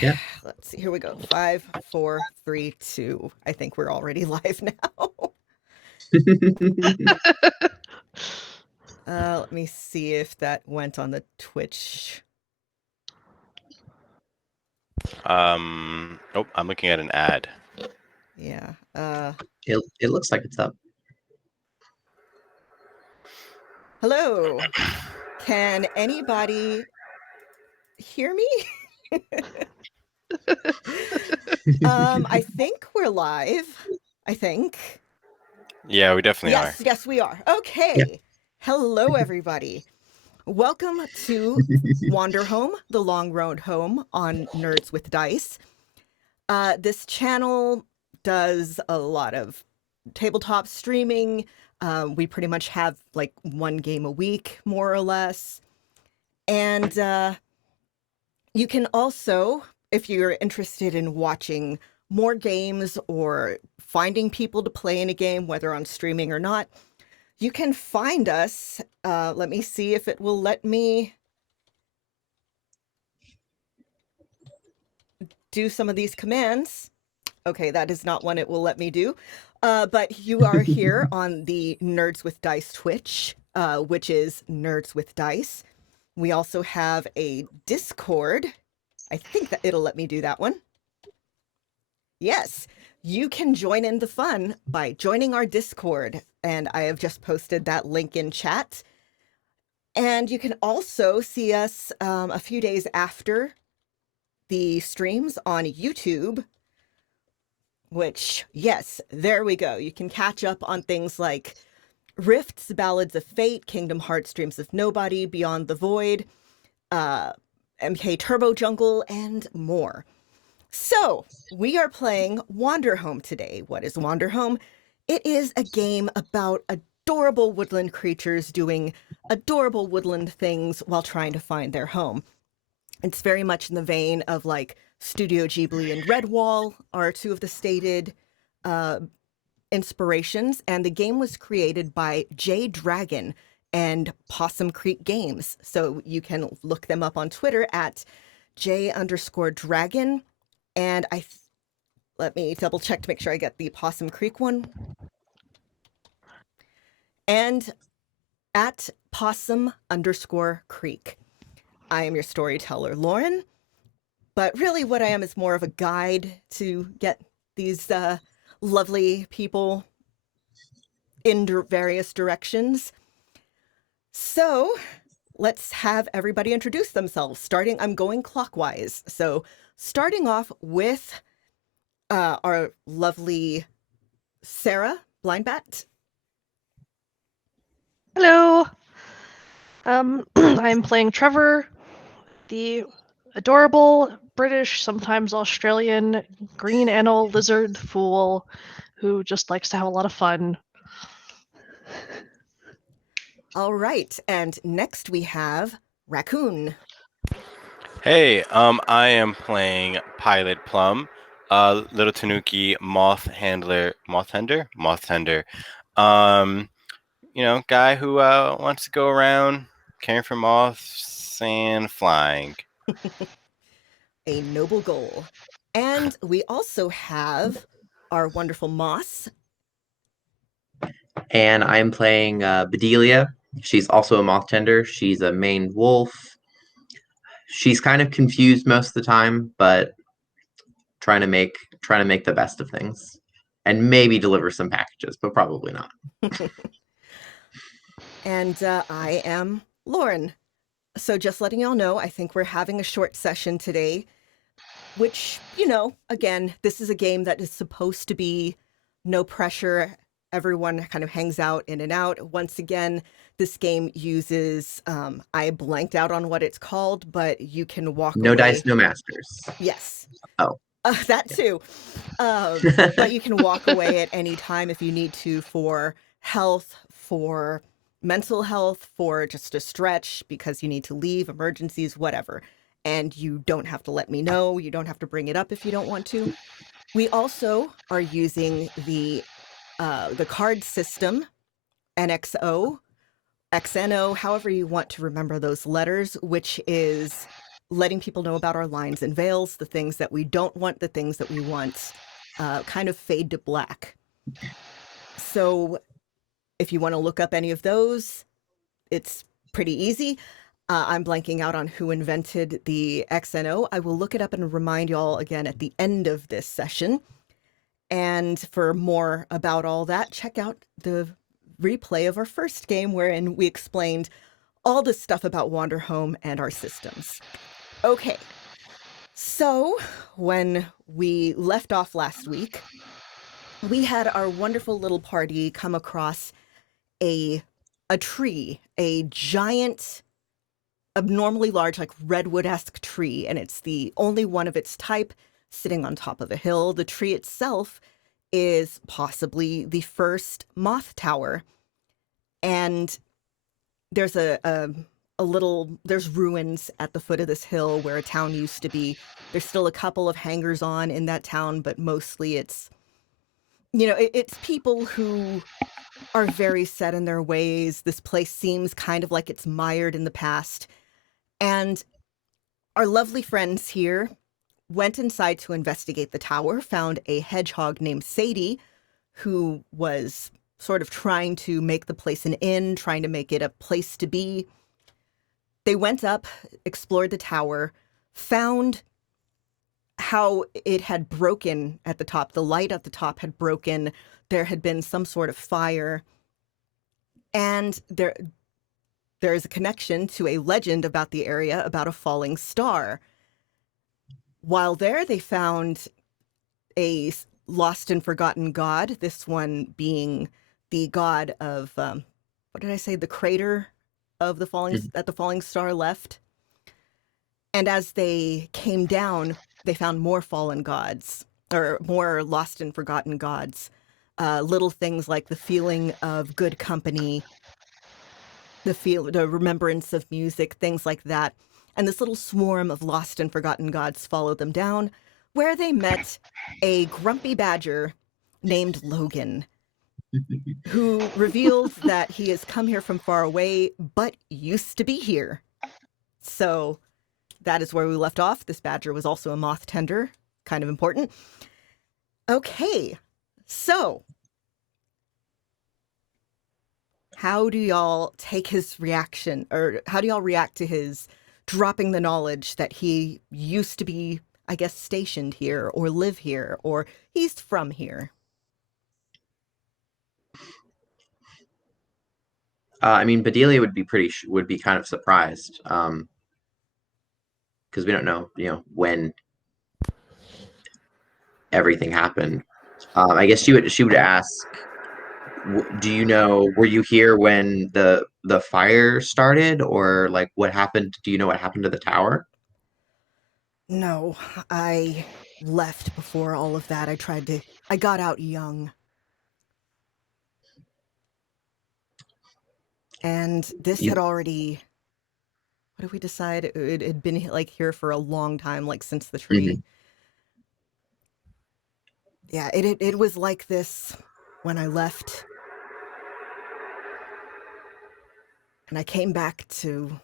Yeah. Let's see. Here we go. 5, 4, 3, 2. I think we're already live now. Let me see if that went on the Twitch. Nope, I'm looking at an ad. Yeah. It looks like it's up. Hello. Can anybody hear me? I think we're live. I think. Yeah, we definitely are. Yes, we are. Yeah. Okay. Hello, everybody. Welcome to Wander Home, the long road home on Nerds with Dice. This channel does a lot of tabletop streaming. We pretty much have like one game a week, more or less. And you can also, if you're interested in watching more games or finding people to play in a game, whether on streaming or not, you can find us. Let me see if it will let me do some of these commands. Okay, that is not one it will let me do. But you are here on the Nerds with Dice Twitch, which is Nerds with Dice. We also have a Discord. I think that it'll let me do that one. Yes, you can join in the fun by joining our Discord, and I have just posted that link in chat. And you can also see us a few days after the streams on YouTube, which, yes, there we go. You can catch up on things like Rifts, Ballads of Fate, Kingdom Hearts, Dreams of Nobody, Beyond the Void, MK Turbo Jungle, and more. So, we are playing Wander Home today. What is Wander Home? It is a game about adorable woodland creatures doing adorable woodland things while trying to find their home. It's very much in the vein of like Studio Ghibli and Redwall are two of the stated inspirations, and the game was created by Jay Dragon and Possum Creek Games. So you can look them up on Twitter at J_Dragon. And let me double check to make sure I get the Possum Creek one. And at Possum_Creek. I am your storyteller, Lauren. But really, what I am is more of a guide to get these lovely people in various directions. So let's have everybody introduce themselves. I'm going clockwise. So starting off with our lovely Sarah Blindbat. Hello. I'm playing Trevor, the adorable British, sometimes Australian green anole lizard fool who just likes to have a lot of fun. All right, and next we have Raccoon. Hey, I am playing Pilot Plum, little Tanuki moth tender. Guy who wants to go around caring for moths and flying. A noble goal. And we also have our wonderful Moss. And I'm playing Bedelia. She's also a moth tender. She's a maned wolf. She's kind of confused most of the time, but trying to make the best of things. And maybe deliver some packages, but probably not. And I am Lauren. So just letting y'all know, I think we're having a short session today, which, again, this is a game that is supposed to be no pressure. Everyone kind of hangs out in and out. Once again, this game uses, I blanked out on what it's called, but you can walk No away. dice, no masters. Yes. Oh. That too. But you can walk away at any time if you need to for health, for mental health, for just a stretch because you need to leave, emergencies, whatever. And you don't have to let me know. You don't have to bring it up if you don't want to. We also are using the card system, NXO, XNO, however you want to remember those letters, which is letting people know about our lines and veils, the things that we don't want, the things that we want, kind of fade to black. So if you want to look up any of those, it's pretty easy. I'm blanking out on who invented the XNO. I will look it up and remind y'all again at the end of this session. And for more about all that, check out the replay of our first game wherein we explained all the stuff about Wanderhome and our systems. Okay, so when we left off last week, we had our wonderful little party come across a tree, a giant, abnormally large, like redwood-esque tree, and it's the only one of its type sitting on top of a hill. The tree itself is possibly the first moth tower, and there's there's ruins at the foot of this hill where a town used to be. There's still a couple of hangers-on in that town, but mostly it's, it's people who are very set in their ways. This place seems kind of like it's mired in the past. And our lovely friends here went inside to investigate the tower, found a hedgehog named Sadie, who was sort of trying to make the place an inn, trying to make it a place to be. They went up, explored the tower, found how it had broken at the top. The light at the top had broken. There had been some sort of fire. And there is a connection to a legend about the area about a falling star. While there, they found a lost and forgotten god, this one being the god of, what did I say, the crater of the that the falling star left. And as they came down, they found more fallen gods, or more lost and forgotten gods. Little things like the feeling of good company, the remembrance of music, things like that. And this little swarm of lost and forgotten gods followed them down, where they met a grumpy badger named Logan, who revealed that he has come here from far away, but used to be here. So that is where we left off. This badger was also a moth tender, kind of important. Okay, so how do y'all take his reaction, or how do y'all react to his dropping the knowledge that he used to be, I guess, stationed here or live here, or he's from here? I mean, Bedelia would be kind of surprised, because we don't know, when everything happened. I guess she would ask, do you know? Were you here when the fire started, or like what happened? Do you know what happened to the tower? No, I left before all of that. I got out young. And this had already, what did we decide? It had been like here for a long time, like since the tree. Mhm. Yeah, it was like this when I left. And I came back to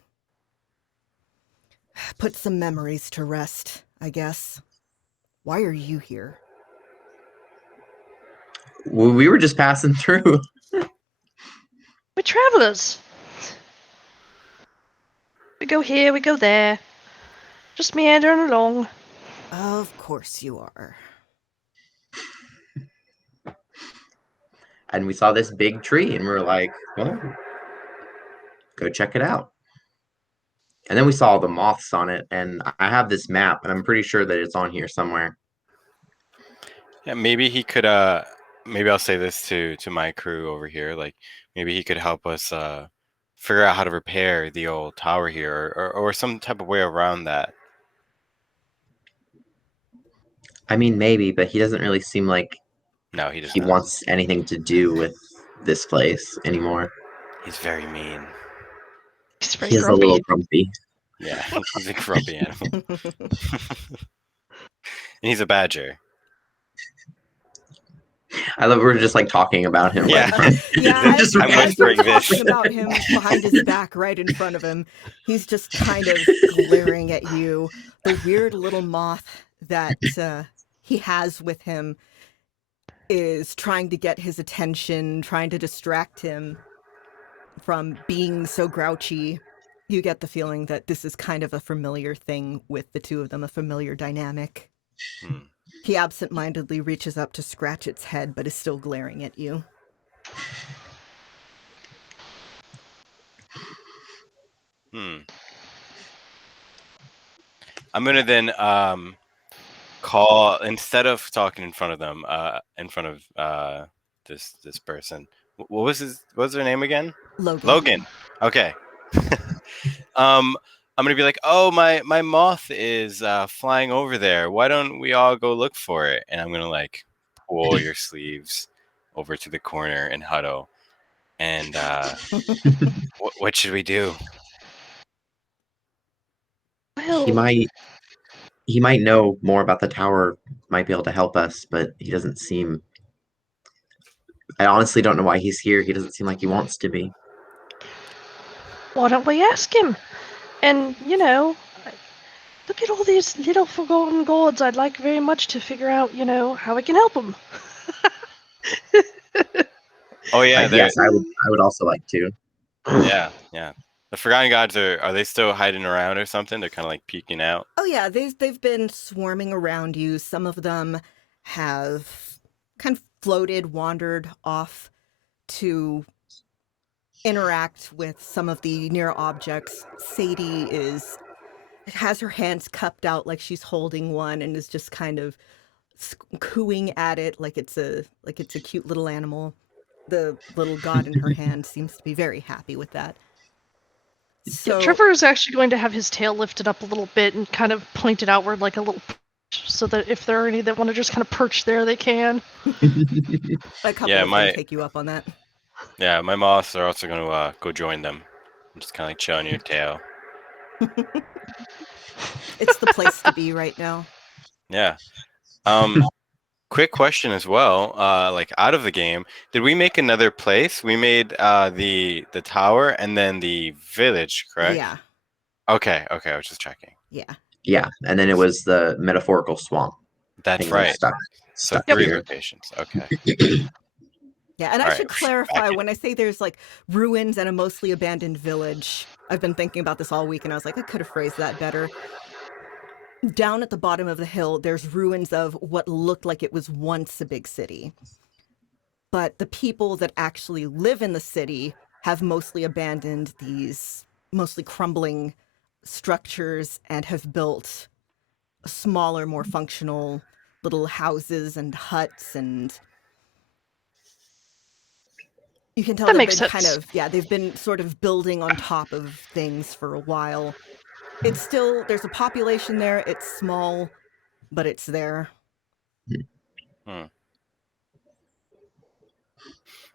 put some memories to rest, I guess. Why are you here? Well, we were just passing through. We're travelers. We go here, we go there. Just meandering along. Of course you are. And we saw this big tree, and we were like, well, go check it out. And then we saw the moths on it, and I have this map, and I'm pretty sure that it's on here somewhere. Yeah, maybe he could. Maybe I'll say this to my crew over here. Like, maybe he could help us figure out how to repair the old tower here, or some type of way around that. I mean, maybe, but he doesn't really seem like No, he does he not. wants anything to do with this place anymore. He's very mean. He's very He's a grumpy. little grumpy. Yeah, he's a grumpy animal. And he's a badger. I love we're just like talking about him. Yeah. Right? Yeah, Just I'm as you're whispering this. talking about him behind his back, right in front of him, he's just kind of glaring at you. The weird little moth that he has with him is trying to get his attention, trying to distract him from being so grouchy. You get the feeling that this is kind of a familiar thing with the two of them, a familiar dynamic. Hmm. He absentmindedly reaches up to scratch its head, but is still glaring at you. Hmm. I'm gonna then call, instead of talking in front of them, in front of this person. What was their name again? Logan. Logan. Okay. I'm gonna be like, oh, my moth is flying over there. Why don't we all go look for it? And I'm gonna like pull your sleeves over to the corner and huddle. And what should we do? Well, He might know more about the tower, might be able to help us, but he doesn't seem. I honestly don't know why he's here. He doesn't seem like he wants to be. why don't we ask him? And, look at all these little forgotten gods. I'd like very much to figure out, how we can help them. Oh yeah, they're Yes, I would also like to. yeah. The Forgotten Gods are they still hiding around or something? They're kind of like peeking out. Oh yeah, they've been swarming around you. Some of them have kind of floated, wandered off to interact with some of the near objects. Sadie has her hands cupped out like she's holding one and is just kind of cooing at it like it's a cute little animal. The little god in her hand seems to be very happy with that. So Trevor is actually going to have his tail lifted up a little bit and kind of pointed outward like a little so that if there are any that want to just kind of perch there, they can. a couple Yeah, of them take you up on that. Yeah, my moths are also going to go join them. I'm just kind of like chilling your tail. It's the place to be right now. Yeah. Quick question as well. Like out of the game, did we make another place? We made the tower and then the village, correct? Yeah. Okay. I was just checking. Yeah. Yeah, and then it was the metaphorical swamp. That's Thing was right. Stuck, So stuck 3 here. locations. Okay. Yeah, and I All should right, clarify, back in. when I say there's like ruins and a mostly abandoned village, I've been thinking about this all week and I was like, I could have phrased that better. Down at the bottom of the hill, there's ruins of what looked like it was once a big city. But the people that actually live in the city have mostly abandoned these mostly crumbling structures and have built smaller, more functional little houses and huts, and you can tell That they've makes been kind sense. of, yeah, they've been sort of building on top of things for a while. It's still, there's a population there, it's small, but it's there.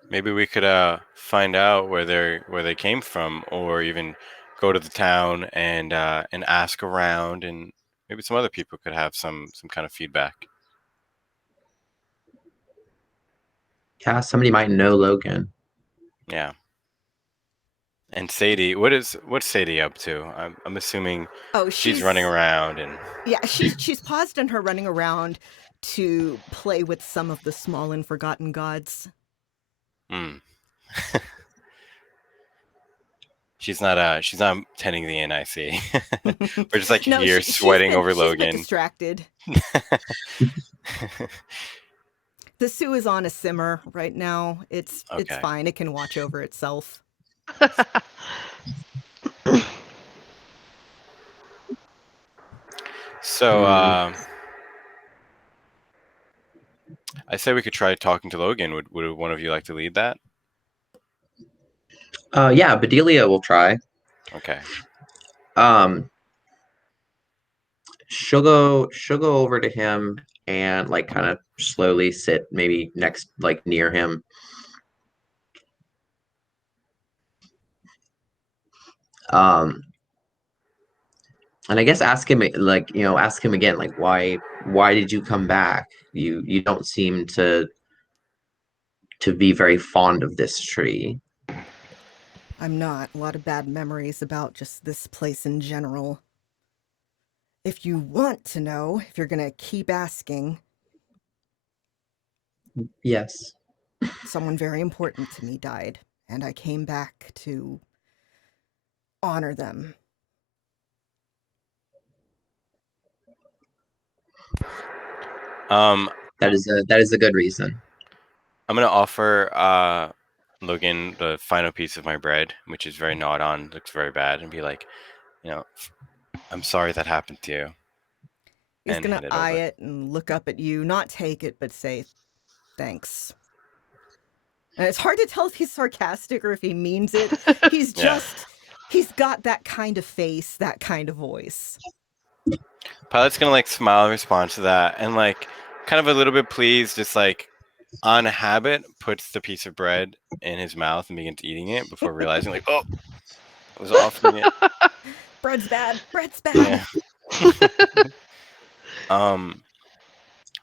Maybe we could find out where they came from, or even go to the town and ask around, and maybe some other people could have some kind of feedback. Yeah, somebody might know Logan. Yeah. And Sadie, what's Sadie up to? I'm assuming Oh, she's running around and Yeah, she's paused in her running around to play with some of the small and forgotten gods. she's not tending the inn, I see. We're just like No, here sweating over she's been Logan. distracted. The Sioux is on a simmer right now. It's Okay. fine. It can watch over itself. So I say we could try talking to Logan. Would one of you like to lead that? Yeah, Bedelia will try. Okay. She'll go over to him and like kind of slowly sit maybe next, like near him. And I guess ask him, like, ask him again, like, why did you come back? You don't seem to to be very fond of this tree. I'm not. A lot of bad memories about just this place in general. If you want to know, if you're gonna keep asking, Yes. someone very important to me died, and I came back to honor them. Um, That is a good reason. I'm gonna offer Logan the final piece of my bread, which is very gnawed on, looks very bad, and be like, you know, I'm sorry that happened to you, He's and gonna hand it eye over. it and look up at you, not take it, but say thanks. And it's hard to tell if he's sarcastic or if he means it. He's Yeah. just, he's got that kind of face, that kind of voice. Pilot's gonna like smile in response to that, and like kind of a little bit pleased, just like on habit, puts the piece of bread in his mouth and begins eating it before realizing like, oh, I was offering it. Bread's bad, bread's bad. Yeah.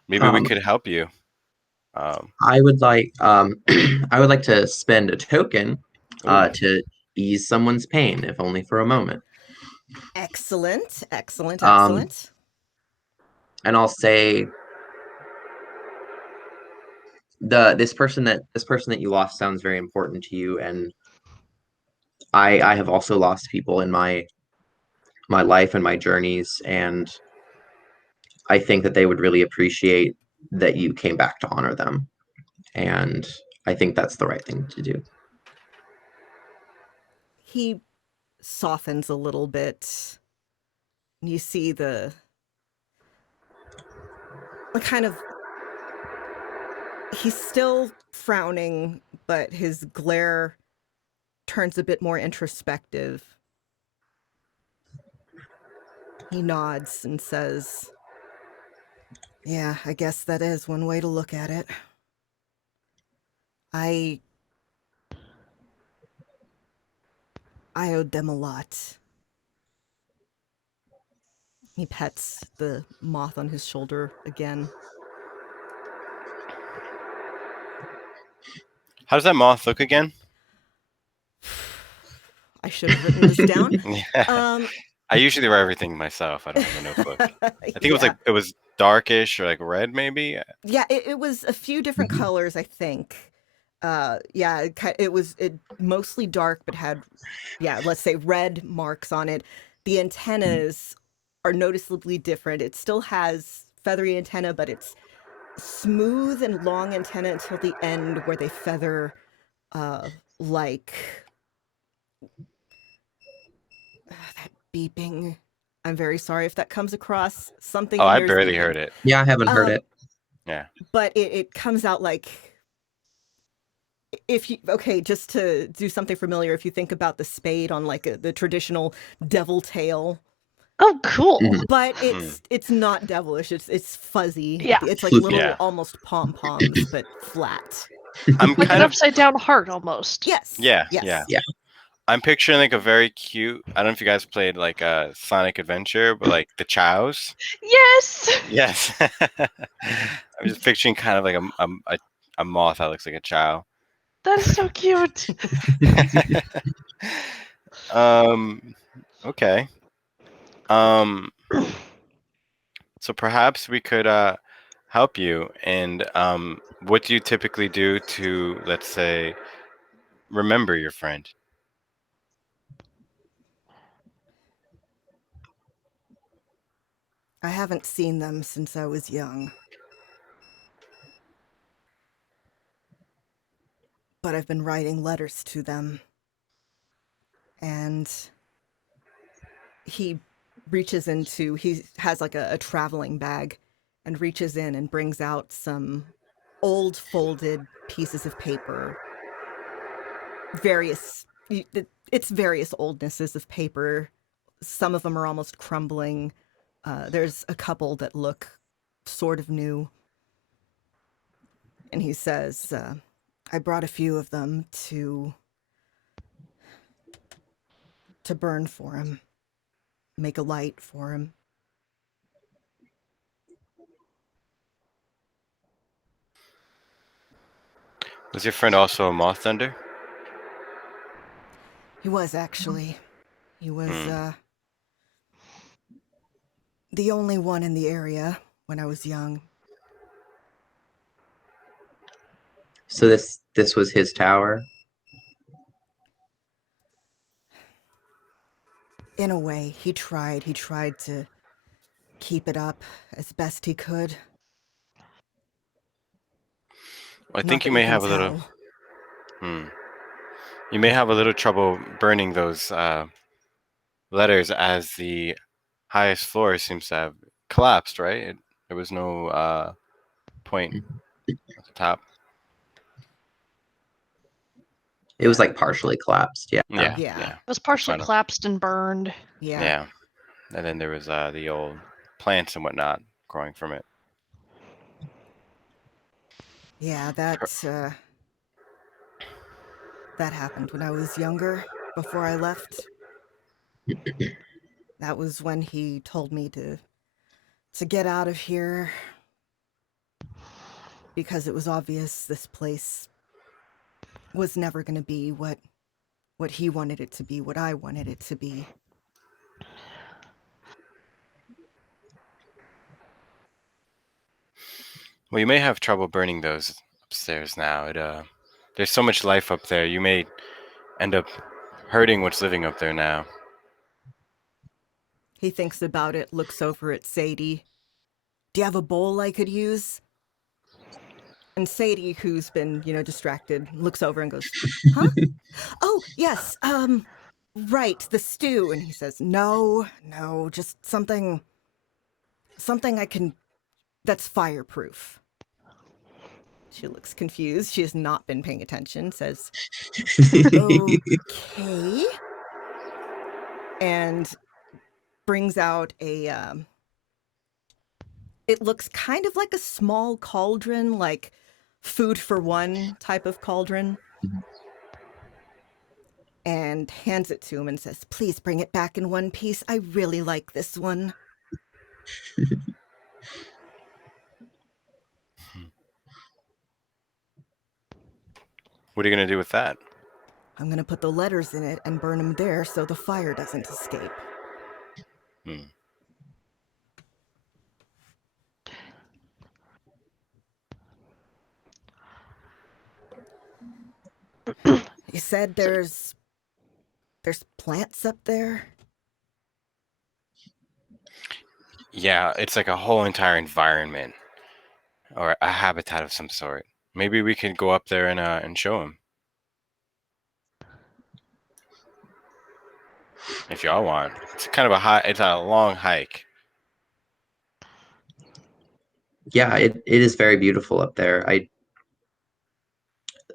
Maybe we Um, could help you. I would like I would like to spend a token Ooh. to ease someone's pain, if only for a moment. Excellent, excellent, Um, excellent. and I'll say this person that you lost sounds very important to you, and I have also lost people in my life and my journeys, and I think that they would really appreciate that you came back to honor them, and I think that's the right thing to do. He softens a little bit. You see the kind of, he's still frowning, but his glare turns a bit more introspective. He nods and says, yeah, I guess that is one way to look at it. I owed them a lot. He pets the moth on his shoulder again. How does that moth look again? I should have written this down. Yeah. I usually write everything myself. I don't have a notebook. I think it was darkish or like red, maybe. Yeah, it was a few different colors, I think. Yeah, it was mostly dark, but had, yeah, let's say red marks on it. The antennas are noticeably different. It still has feathery antenna, but it's smooth and long antenna until the end where they feather like that beeping. I'm very sorry if that comes across something Oh, in I yours barely beeping. heard it. Yeah, I haven't heard it. Yeah. But it comes out like, if you, okay, just to do something familiar, if you think about the spade on like the traditional devil tail, Oh, cool. Mhm. but it's not devilish. It's fuzzy. Yeah. It's like Floofy. little Yeah. almost pom poms, but flat. I'm Like kind an of upside down heart almost. Yes. Yeah, Yes. yeah. Yeah. I'm picturing like a very cute. I don't know if you guys played like Sonic Adventure, but like the Chows. Yes. Yes. I'm just picturing kind of like a moth that looks like a chow. That is so cute. Okay. So perhaps we could help you. And what do you typically do to, let's say, remember your friend? I haven't seen them since I was young. But I've been writing letters to them. And he reaches into, he has like a traveling bag and reaches in and brings out some old folded pieces of paper. It's various oldnesses of paper. Some of them are almost crumbling. There's a couple that look sort of new. And he says, I brought a few of them to burn for him, make a light for him. Was your friend also a moth tender? He was actually. He was the only one in the area when I was young. So this was his tower. In a way, he tried. He tried to keep it up as best he could. I Not think that you we may can have a little. tell. You may have a little trouble burning those letters, as the highest floor seems to have collapsed. Right? There was no point at the top. It was like partially collapsed. Yeah. Yeah. Yeah. Yeah. It was partially Final. collapsed and burned. Yeah. Yeah. And then there was the old plants and whatnot growing from it. Yeah, that happened when I was younger, before I left. That was when he told me to get out of here, because it was obvious this place was never going to be what he wanted it to be, what I wanted it to be. Well, you may have trouble burning those upstairs now. There's so much life up there. You may end up hurting what's living up there now. He thinks about it, looks over at Sadie. Do you have a bowl I could use? And Sadie, who's been, distracted, looks over and goes, huh? Oh, yes, right, the stew. And he says, no, just something that's fireproof. She looks confused. She has not been paying attention, says, okay. And brings out it looks kind of like a small cauldron, like food for one type of cauldron. And hands it to him and says, please bring it back in one piece. I really like this one. What are you going to do with that? I'm going to put the letters in it and burn them there so the fire doesn't escape. You said there's plants up there? Yeah, it's like a whole entire environment, or a habitat of some sort. Maybe we could go up there and show him. If y'all want. It's kind of it's a long hike. Yeah, it is very beautiful up there.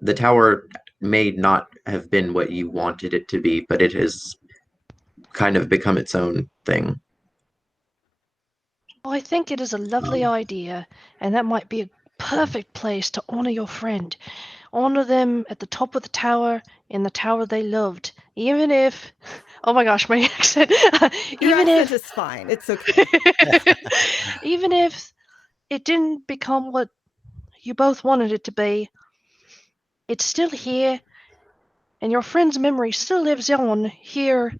The tower may not have been what you wanted it to be, but it has kind of become its own thing. Well, I think it is a lovely idea, and that might be a perfect place to honor your friend. Honor them at the top of the tower, in the tower they loved. Even if, oh my gosh, my accent. Your accent is fine. It's okay. Even if it didn't become what you both wanted it to be, it's still here, and your friend's memory still lives on here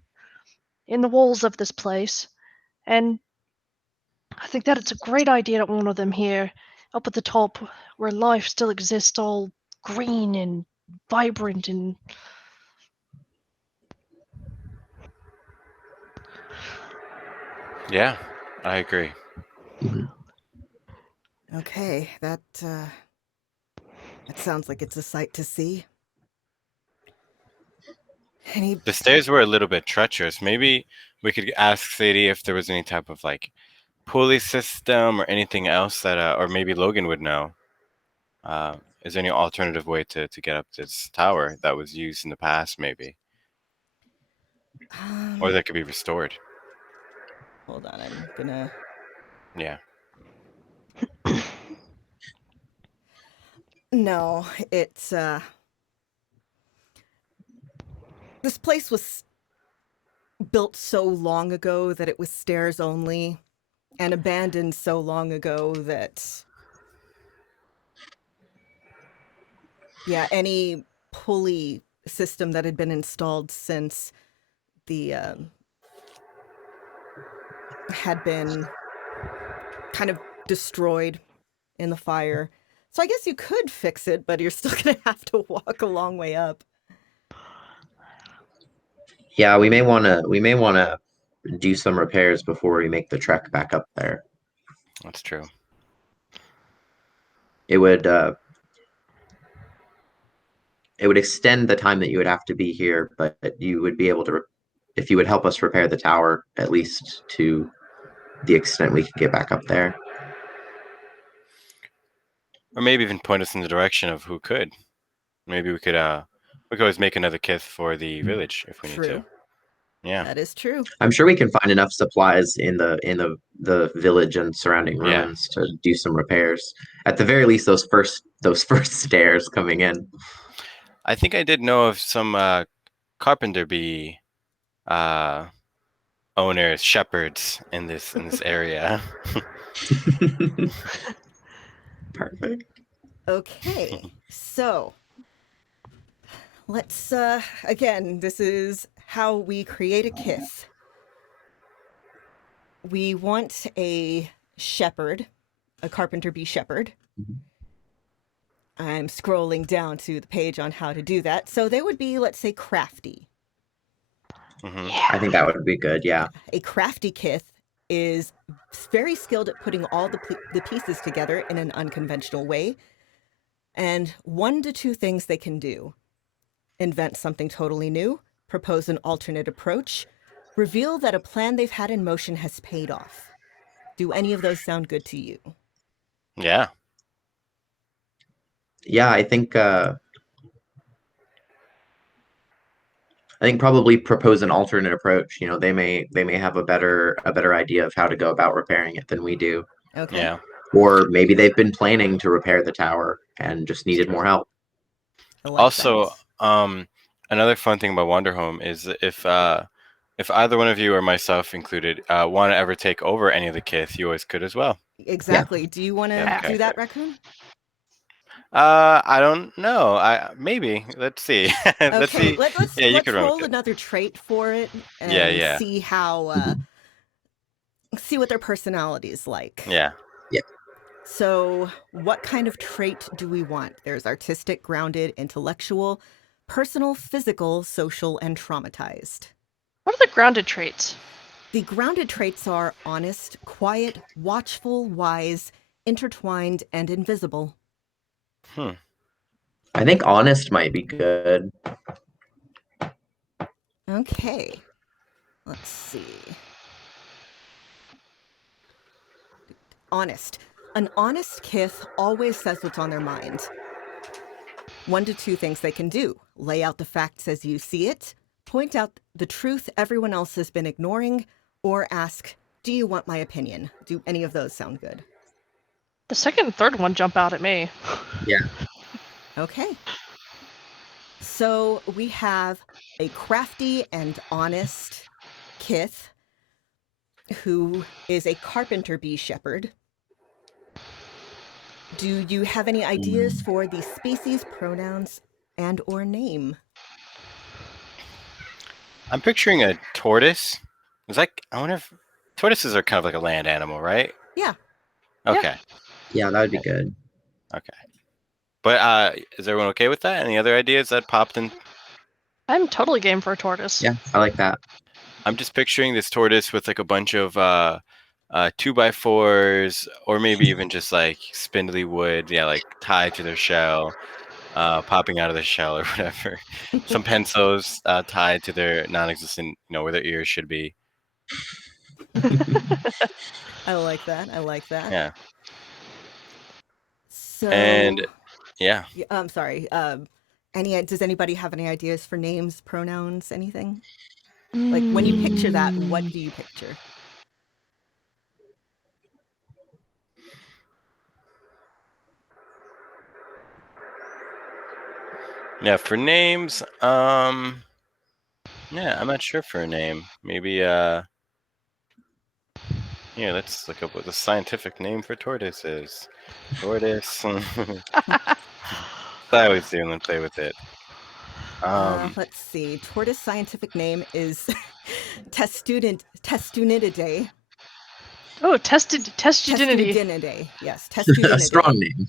in the walls of this place. And I think that it's a great idea to honor them here, up at the top, where life still exists, all green and vibrant and... Yeah, I agree. Okay, that sounds like it's a sight to see. The stairs were a little bit treacherous. Maybe we could ask Sadie if there was any type of like pulley system or anything else that, or maybe Logan would know. Is there any alternative way to get up this tower that was used in the past, maybe? Or that could be restored. Hold on, I'm gonna... Yeah. No, it's, this place was built so long ago that it was stairs only, and abandoned so long ago that Yeah, any pulley system that had been installed since the had been kind of destroyed in the fire. So I guess you could fix it, but you're still gonna have to walk a long way up. Yeah, we may wanna do some repairs before we make the trek back up there. That's true. It would extend the time that you would have to be here, but you would be able to, if you would help us repair the tower, at least to the extent we could get back up there. Or maybe even point us in the direction of who could. Maybe we could always make another kith for the village if we need True. to. Yeah. That is true. I'm sure we can find enough supplies in the village and surrounding Yeah. ruins to do some repairs. At the very least, those first stairs coming in. I think I did know of some carpenter bee owners, shepherds in this area. Perfect. Okay, so let's again, this is how we create a kith. We want a shepherd, a carpenter bee shepherd. Mhm. I'm scrolling down to the page on how to do that. So they would be, let's say, crafty. Mhm. I think that would be good. Yeah. A crafty kith is very skilled at putting all the pieces together in an unconventional way. And 1 to 2 things they can do: invent something totally new, propose an alternate approach, reveal that a plan they've had in motion has paid off. Do any of those sound good to you? Yeah. Yeah, I think probably propose an alternate approach. You know, they may have a better idea of how to go about repairing it than we do. Okay. Yeah. Or maybe they've been planning to repair the tower and just needed more help. I like Also, that. another fun thing about Wanderhome is if either one of you or myself included want to ever take over any of the kith, you always could as well. Exactly. Do you want to Yeah, do okay. that, Raccoon? I don't know. Maybe. Let's see. Let's Okay, see. let's Yeah, you let's could run with roll it. another trait for it and Yeah. see how see what their personality is like. Yeah. So, what kind of trait do we want? There's artistic, grounded, intellectual, personal, physical, social, and traumatized. What are the grounded traits? The grounded traits are honest, quiet, watchful, wise, intertwined, and invisible. I think honest might be good. Okay. Let's see. Honest. An honest kith always says what's on their mind. 1 to 2 things they can do: lay out the facts as you see it, point out the truth everyone else has been ignoring, or ask, "Do you want my opinion?" Do any of those sound good? The second and third one jump out at me. Okay. So we have a crafty and honest kith who is a carpenter bee shepherd. Do you have any ideas for the species, pronouns, and or name? I'm picturing a tortoise. I wonder if tortoises are kind of like a land animal, right? Yeah. Okay. Yeah, that would be good. Okay. But is everyone okay with that? Any other ideas that popped in? I'm totally game for a tortoise. Yeah, I like that. I'm just picturing this tortoise with like a bunch of 2x4s, or maybe even just like spindly wood, like tied to their shell, popping out of the shell or whatever. Some pencils tied to their non-existent, where their ears should be. I like that. Yeah. So, And yeah. I'm sorry. Does anybody have any ideas for names, pronouns, anything? Like when you picture that, what do you picture? Yeah, for names, yeah, I'm not sure for a name. Maybe here, let's look up what the scientific name for tortoise is. Tortoise. I always do and then play with it. Let's see. Tortoise scientific name is Testudinidae. Oh, testudinity. Testudinidae. Yes, A Testudinidae. strong name.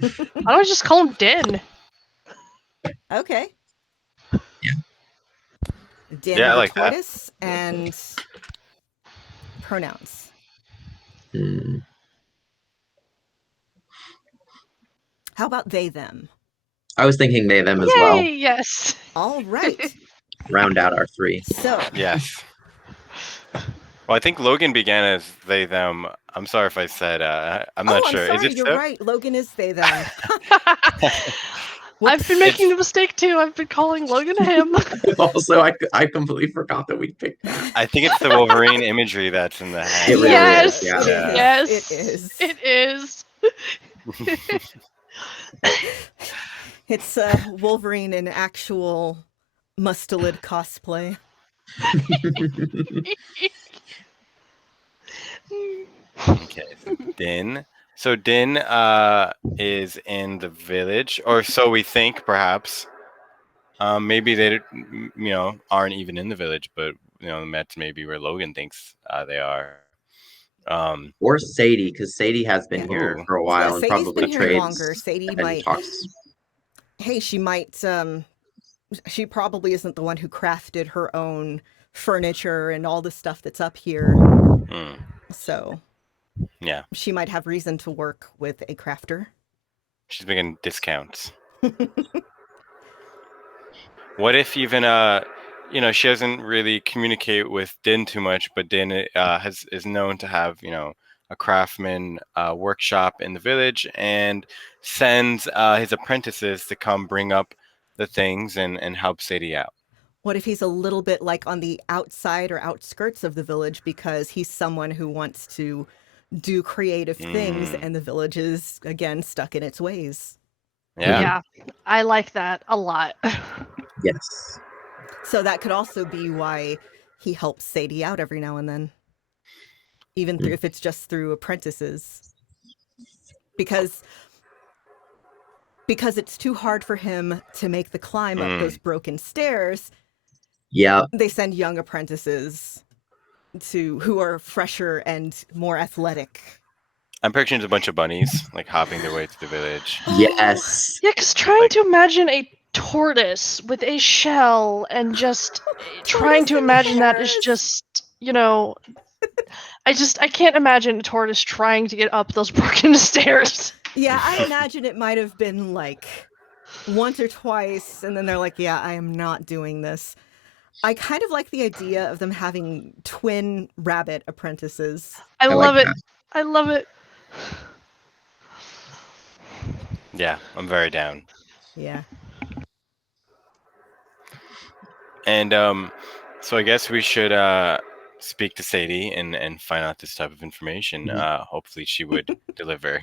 Why don't I just call him Den? Okay. Yeah. Dan Yeah, I the like that. tortoise and pronouns. Hmm. How about they, them? I was thinking they, them as Yay! well. Yes. All right. Round out our three. So, Yes. Well, I think Logan began as they, them. I'm sorry if I said, I'm not sure. I'm sorry. Is it You're so? right. Logan is they, them. I've been making the mistake too. I've been calling Logan him. Also, I completely forgot that we picked that. I think it's the Wolverine imagery that's in the head. It really Yes. is. Yeah. It is. Yes. It is. It is. It's Wolverine in actual Mustelid cosplay. Okay, so Din. So Din is in the village, or so we think, perhaps. Maybe they, aren't even in the village, but that's maybe where Logan thinks they are. Or Sadie, because Sadie has been Yeah. here Ooh. for a while and Sadie's probably been here trades longer. Sadie and might. talks. Hey, she might. She probably isn't the one who crafted her own furniture and all the stuff that's up here. Hmm. So Yeah, she might have reason to work with a crafter. she's making discounts. What if even she doesn't really communicate with Din too much, but Din is known to have a craftsman workshop in the village and sends his apprentices to come bring up the things and help Sadie out. What if he's a little bit like on the outside or outskirts of the village because he's someone who wants to do creative things and the village is, again, stuck in its ways? Yeah. I like that a lot. Yes. So that could also be why he helps Sadie out every now and then. Even if it's just through apprentices. Because it's too hard for him to make the climb up those broken stairs. Yeah. They send young apprentices who are fresher and more athletic. I'm picturing a bunch of bunnies like hopping their way to the village. Yes. Yeah, because trying to imagine a tortoise with a shell and just trying to and imagine that is hairs. just, I can't imagine a tortoise trying to get up those broken stairs. Yeah, I imagine it might have been like once or twice, and then they're like, yeah, I am not doing this. I kind of like the idea of them having twin rabbit apprentices. I like love it. that. I love it. Yeah, I'm very down. Yeah. And so I guess we should speak to Sadie and find out this type of information. Hopefully she would deliver.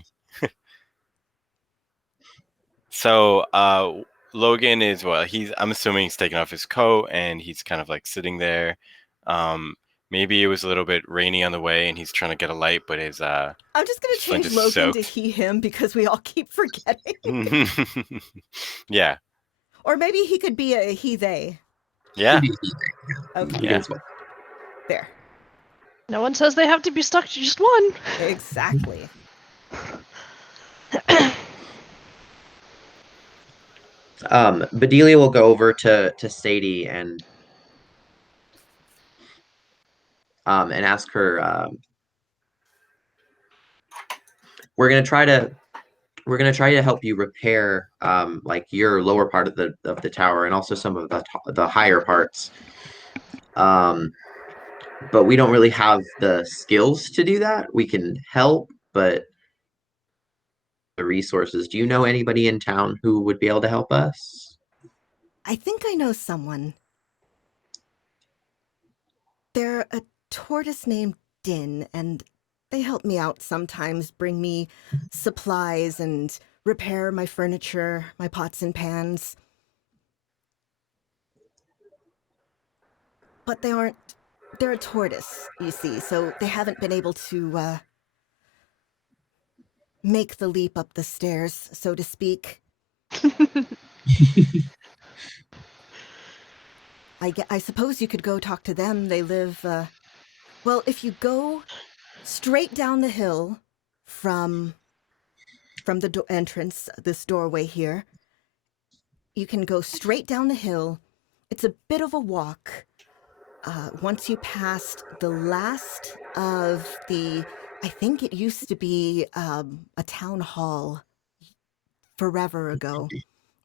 So Logan is I'm assuming he's taking off his coat and he's kind of like sitting there. Maybe it was a little bit rainy on the way and he's trying to get a light, but his I'm just going to Flint change is Logan to soaked. he, him because we all keep forgetting. Yeah. Or maybe he could be a he, they. Yeah. Okay, Yeah. there. No one says they have to be stuck to just one. Exactly. Bedelia will go over to Sadie and ask her. We're gonna try to help you repair like your lower part of the tower and also some of the higher parts. But we don't really have the skills to do that. We can help, but the resources. Do you know anybody in town who would be able to help us? I think I know someone. They're a tortoise named Din, and they help me out sometimes, bring me supplies and repair my furniture, my pots and pans. But they're a tortoise, you see, so they haven't been able to make the leap up the stairs, so to speak. I suppose you could go talk to them. They live, well, if you go straight down the hill from the entrance, this doorway here, you can go straight down the hill. It's a bit of a walk. Once you passed the last of the, I think it used to be a town hall forever ago.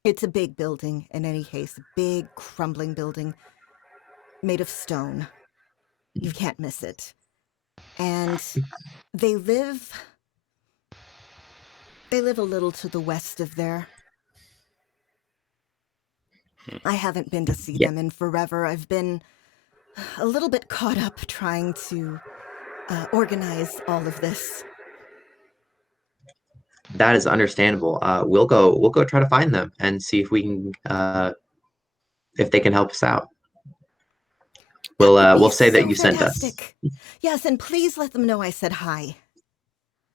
It's a big building, in any case, a big crumbling building made of stone. You can't miss it. And they live a little to the west of there. I haven't been to see them in forever. I've been a little bit caught up trying to organize all of this. That is understandable. We'll go try to find them and see if we can if they can help us out. We'll say that you sent us. Fantastic. Yes, and please let them know I said hi.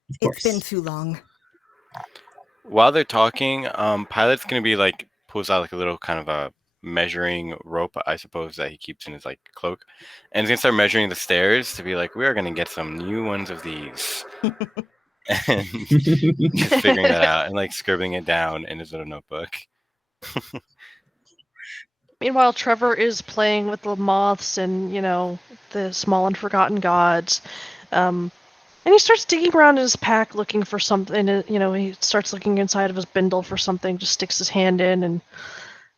Of It's been course. too long. While they're talking, Pilot's gonna be like pulls out like a little kind of a measuring rope, I suppose, that he keeps in his like cloak, and he's gonna start measuring the stairs to be like, we are gonna get some new ones of these, and just figuring that out and like scribbling it down in his little notebook. Meanwhile, Trevor is playing with the moths and, the small and forgotten gods. And he starts digging around in his pack looking for something. He starts looking inside of his bindle for something, just sticks his hand in and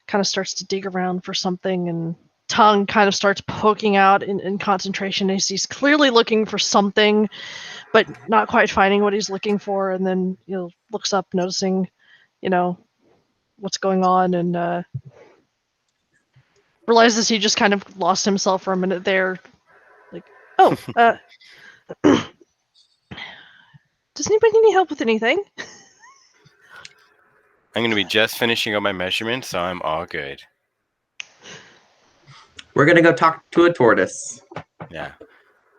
kind of starts to dig around for something. And tongue kind of starts poking out in concentration. He's clearly looking for something, but not quite finding what he's looking for. And then, looks up, noticing, what's going on, and realizes he just kind of lost himself for a minute there. Like, oh, does anybody need help with anything? I'm gonna be just finishing up my measurements, so I'm all good. We're gonna go talk to a tortoise. Yeah.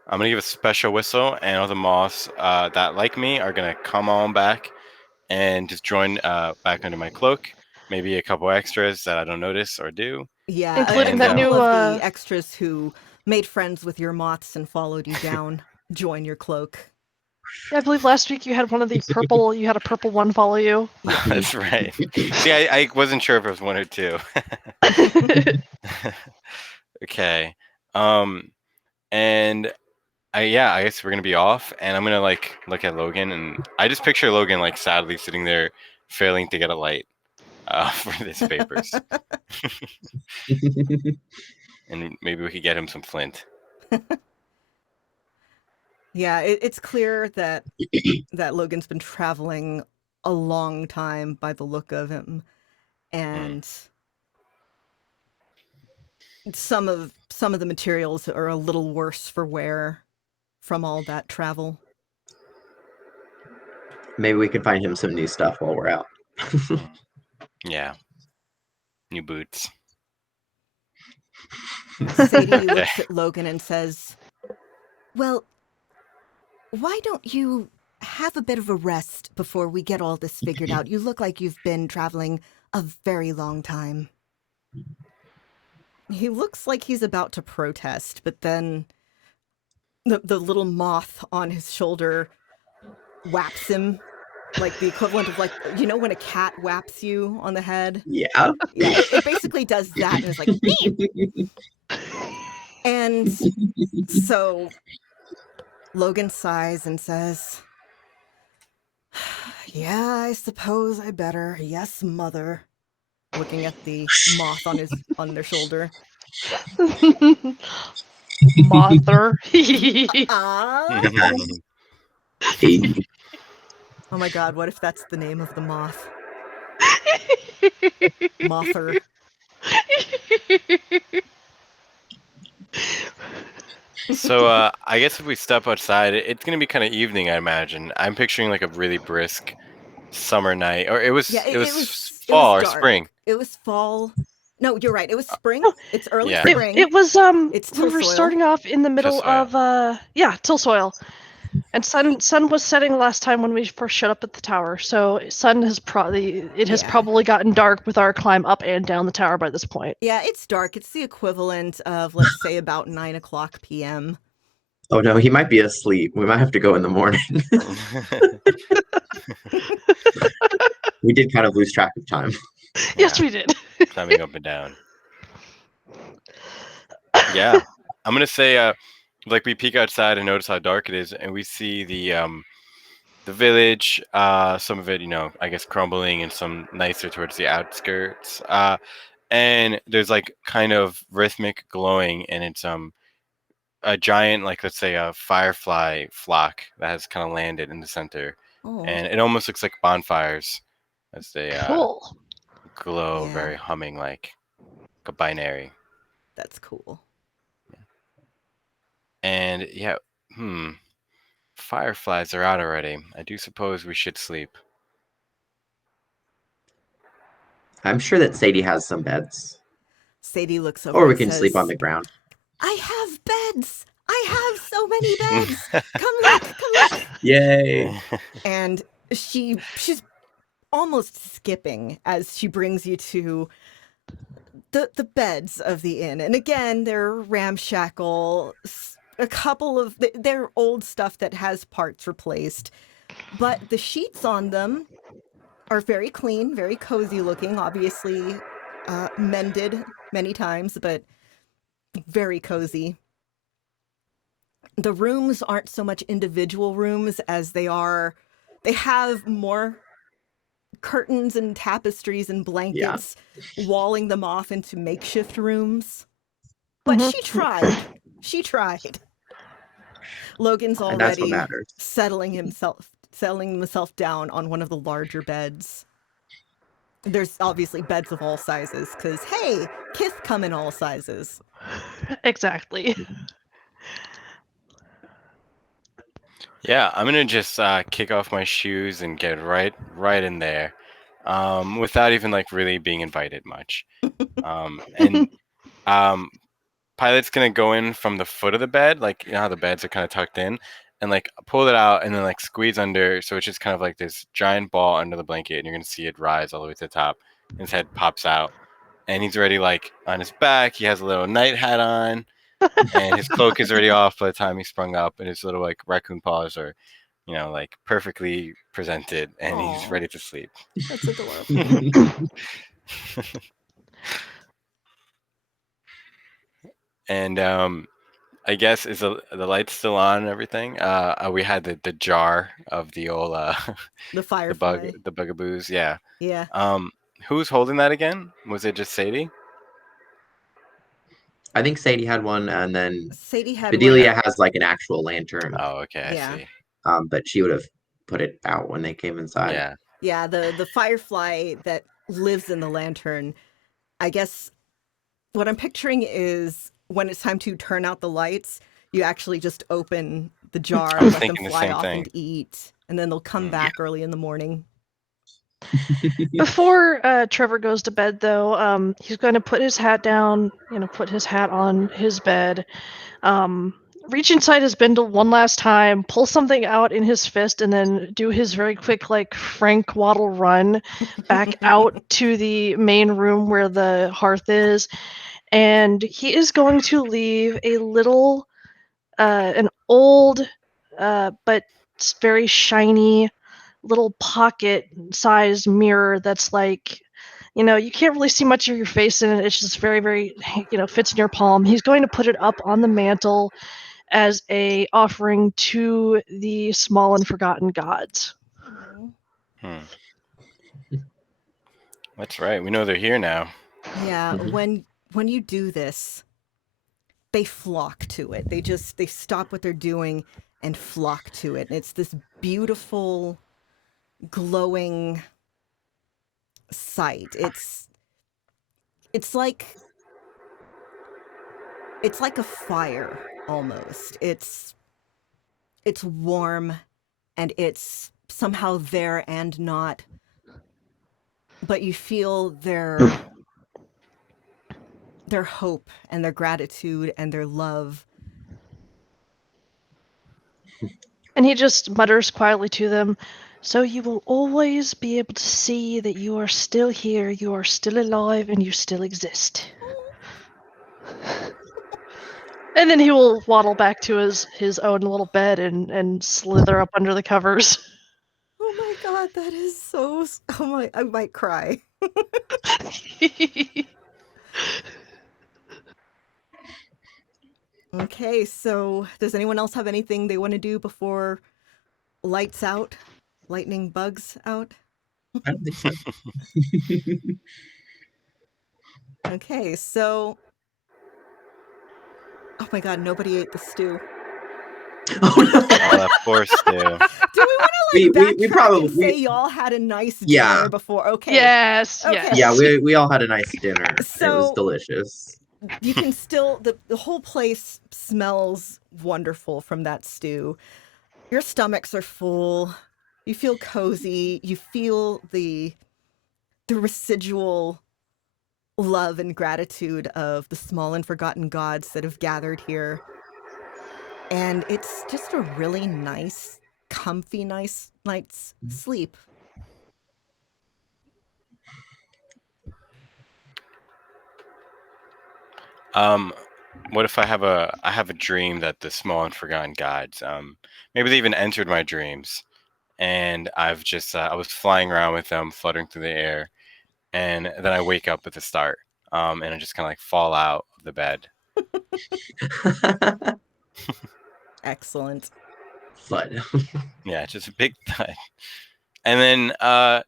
I'm gonna give a special whistle, and all the moths that like me are gonna come on back and just join back under my cloak. Maybe a couple extras that I don't notice or do. Yeah, Including a that couple new, of the extras who made friends with your moths and followed you down join your cloak. I believe last week you had one of the purple. You had a purple one follow you. That's right. See, I wasn't sure if it was one or two. Okay. And I guess we're gonna be off, and I'm gonna like look at Logan, and I just picture Logan like sadly sitting there, failing to get a light for his papers, and maybe we could get him some flint. Yeah, it's clear that Logan's been traveling a long time by the look of him, and some of the materials are a little worse for wear from all that travel. Maybe we can find him some new stuff while we're out. Yeah. New boots. Sadie looks at Logan and says, "Well, why don't you have a bit of a rest before we get all this figured out? You look like you've been traveling a very long time." He looks like he's about to protest, but then the little moth on his shoulder whaps him, like the equivalent of, like, when a cat whaps you on the head? Yeah. Yeah, it basically does that, and it's like, beep! And so Logan sighs and says, "Yeah, I suppose I better. Yes, mother." Looking at the moth on their shoulder. Mother. Ah! Hey. Oh my god, what if that's the name of the moth? Mother. So I guess if we step outside, it's gonna be kind of evening, I imagine. I'm picturing like a really brisk summer night, or it was fall or dark. spring. It was fall. No, you're right. It was spring. It's early Yeah. spring. It was It's we were Tilsoil. starting off in the middle Tilsoil. of Tilsoil. And sun was setting last time when we first showed up at the tower, so sun has Yeah. probably gotten dark with our climb up and down the tower by this point. Yeah, it's dark. It's the equivalent of, let's say, about 9 o'clock p.m. Oh no, he might be asleep. We might have to go in the morning. We did kind of lose track of time. Yes, Yeah, we did. climbing up and down. Yeah, I'm gonna say, like we peek outside and notice how dark it is, and we see the village. Some of it, I guess crumbling, and some nicer towards the outskirts. And there's like kind of rhythmic glowing, and it's a giant, like let's say a firefly flock that has kind of landed in the center, Oh, and it almost looks like bonfires as they Cool. glow, Yeah. very humming like a binary. that's cool. And yeah, fireflies are out already. I do suppose we should sleep. I'm sure that Sadie has some beds. Sadie looks over Or we and can sleep on says, the ground. I have beds. I have so many beds. Come look, come look. Yay! And she's almost skipping as she brings you to the beds of the inn. And again, they're ramshackle. A couple of they're old stuff that has parts replaced, but the sheets on them are very clean, very cozy looking. Obviously, mended many times, but very cozy. The rooms aren't so much individual rooms as they have more curtains and tapestries and blankets walling them off into makeshift rooms. But Mhm. she tried. Logan's And that's what already matters. settling himself down on one of the larger beds. There's obviously beds of all sizes, because hey, Kith come in all sizes. Exactly. Yeah, I'm gonna just kick off my shoes and get right in there, without even like really being invited much. And Pilot's gonna go in from the foot of the bed, like how the beds are kind of tucked in, and like pull it out and then like squeeze under, so it's just kind of like this giant ball under the blanket, and you're gonna see it rise all the way to the top, and his head pops out, and he's already like on his back. He has a little night hat on, and his cloak is already off by the time he sprung up, and his little like raccoon paws are, like perfectly presented, and he's Aw. ready to sleep. That's adorable. And I guess is the lights still on and everything? We had the jar of the old The the firefly. bugaboos. Yeah. Yeah. Who's holding that again? Was it just Sadie? I think Sadie had one, and then Sadie had Bedelia one. has like an actual lantern. Oh, okay, Yeah. I see. But she would have put it out when they came inside. Yeah. Yeah, the firefly that lives in the lantern. I guess what I'm picturing is when it's time to turn out the lights, you actually just open the jar, I was let them thinking the fly same off thing. and eat, and then they'll come back early in the morning. Before Trevor goes to bed, though, he's going to put his hat down, put his hat on his bed, reach inside his bindle one last time, pull something out in his fist, and then do his very quick, like, Frank Waddle run back out to the main room where the hearth is. And he is going to leave a little, an old, but very shiny little pocket-sized mirror that's like, you can't really see much of your face in it. It's just very, very, fits in your palm. He's going to put it up on the mantle as a offering to the small and forgotten gods. Hmm. That's right. We know they're here now. Yeah, Mhm. when you do this, they flock to it. They stop what they're doing and flock to it. And it's this beautiful, glowing sight. It's like a fire almost. It's warm and it's somehow there and not. But you feel their hope and their gratitude and their love. And he just mutters quietly to them, "So you will always be able to see that you are still here, you are still alive, and you still exist." And then he will waddle back to his own little bed and slither up under the covers. Oh my god, that is so. Oh my, I might cry. Okay, so does anyone else have anything they want to do before lights out? Lightning bugs out? I don't think so. Okay, so. Oh my god, nobody ate the stew. Oh no. Oh, that poor stew. Do we want to We backtrack probably and say y'all had a nice Yeah. dinner before? Okay. Yes, Okay. yes. Yeah, we all had a nice dinner. It was So- delicious. You can still the whole place smells wonderful from that stew. Your stomachs are full. You feel cozy. You feel the residual love and gratitude of the small and forgotten gods that have gathered here. And it's just a really nice, comfy, nice night's sleep. What if I have a dream that the small and forgotten gods, maybe they even entered my dreams, and I've just I was flying around with them, fluttering through the air, and then I wake up at the start, and I just kind of like fall out of the bed. Excellent. Fun. Yeah, just a big thud. And then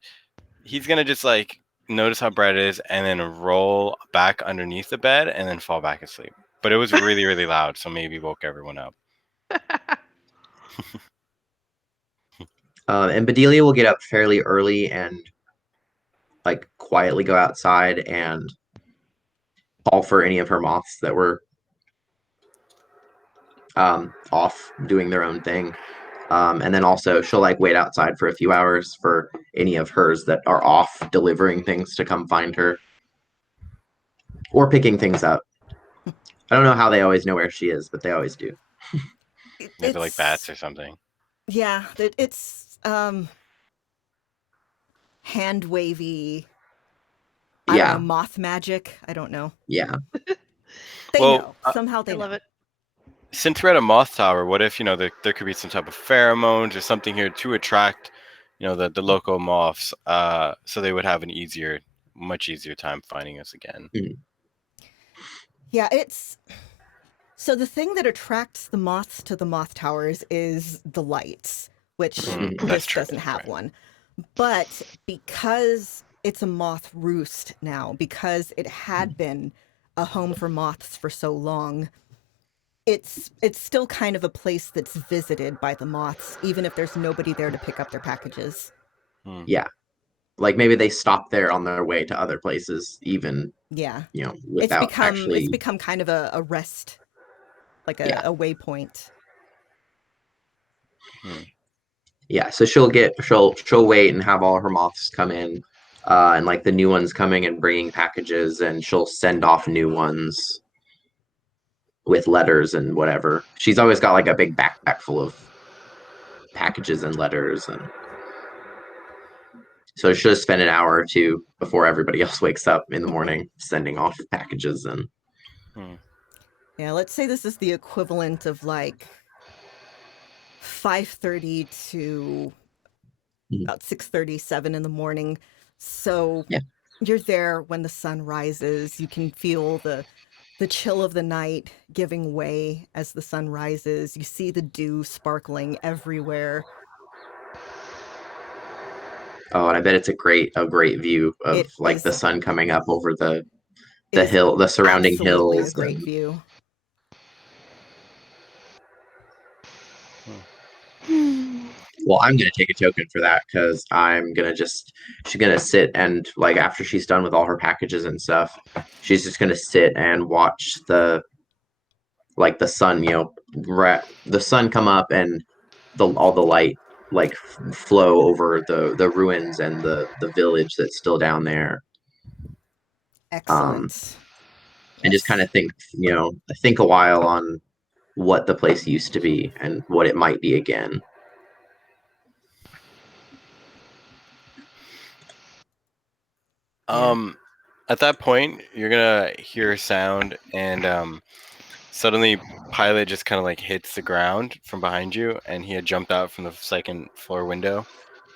he's gonna just like notice how bright it is, and then roll back underneath the bed, and then fall back asleep. But it was really, really loud, so maybe woke everyone up. And Bedelia will get up fairly early and like quietly go outside and call for any of her moths that were off doing their own thing. And then also she'll like wait outside for a few hours for any of hers that are off delivering things to come find her or picking things up. I don't know how they always know where she is, but they always do. Maybe like bats or something. Yeah, it's hand wavy. I Yeah. don't know, moth magic. I don't know. Yeah. They Well, know. Somehow they I love know. it. Since we're at a moth tower, what if there could be some type of pheromones or something here to attract, the local moths, so they would have an much easier time finding us again. Yeah, it's so the thing that attracts the moths to the moth towers is the lights, which That's this true, doesn't have right. one. But because it's a moth roost now, because it had been a home for moths for so long, it's still kind of a place that's visited by the moths, even if there's nobody there to pick up their packages. Yeah. Like maybe they stop there on their way to other places, even, Yeah. without It's become kind of a rest, like Yeah. a waypoint. Yeah, so she'll wait and have all her moths come in, and like the new ones coming and bringing packages, and she'll send off new ones with letters and whatever. She's always got like a big backpack full of packages and letters, and so she'll spend an hour or two before everybody else wakes up in the morning sending off packages. And Yeah, let's say this is the equivalent of like 5:30 to about 6:37 in the morning. So Yeah. you're there when the sun rises. You can feel the chill of the night giving way as the sun rises. You see the dew sparkling everywhere. oh, and I bet it's a great view of It like is- the sun coming up over It the is hill, the surrounding absolutely hills. a great and- view. Well, I'm gonna take a token for that because she's gonna sit and like after she's done with all her packages and stuff, she's just gonna sit and watch the sun, the sun come up and all the light like flow over the ruins and the village that's still down there, Excellent. and just kind of think a while on what the place used to be and what it might be again. At that point, you're gonna hear a sound, and suddenly Pilot just kind of like hits the ground from behind you, and he had jumped out from the second floor window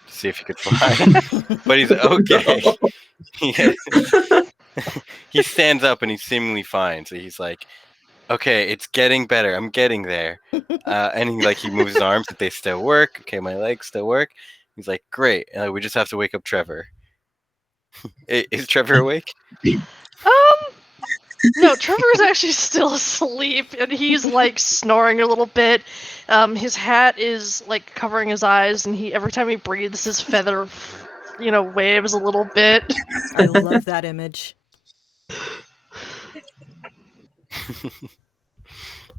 to see if he could fly. But he's okay. He, he stands up and he's seemingly fine. So he's like, okay, it's getting better. I'm getting there. And he moves his arms, but they still work. Okay, my legs still work. He's like, great. We just have to wake up Trevor. Is Trevor awake? No, Trevor is actually still asleep, and he's like snoring a little bit. His hat is like covering his eyes, and every time he breathes, his feather, waves a little bit. I love that image.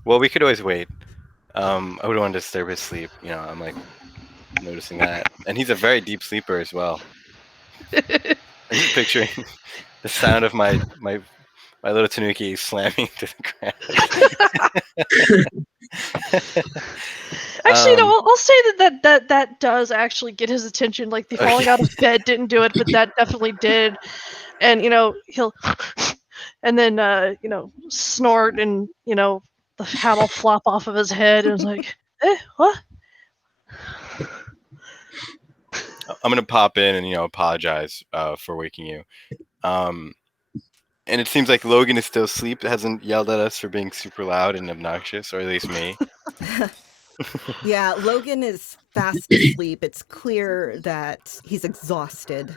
Well, we could always wait. I wouldn't want to disturb his sleep. I'm like noticing that, and he's a very deep sleeper as well. I'm just picturing the sound of my little Tanuki slamming to the ground. Actually, I'll say that does actually get his attention. Like the falling out of bed didn't do it, but that definitely did. And he'll, and then snort, and the hat will flop off of his head, and it's like, what? I'm gonna pop in and apologize for waking you. And it seems like Logan is still asleep. Hasn't yelled at us for being super loud and obnoxious, or at least me. Yeah, Logan is fast asleep. It's clear that he's exhausted.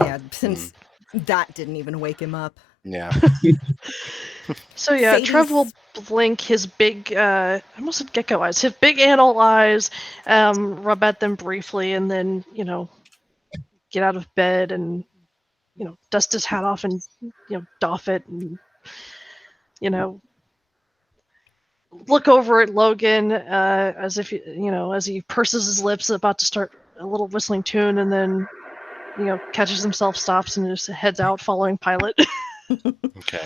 Yeah, since that didn't even wake him up. Yeah. So yeah, Sadie's- Trev will blink his big, I almost said gecko eyes, his big anal eyes, rub at them briefly, and then, get out of bed and, dust his hat off and, doff it and, look over at Logan as if, as he purses his lips, about to start a little whistling tune, and then, catches himself, stops, and just heads out following Pilot. Okay.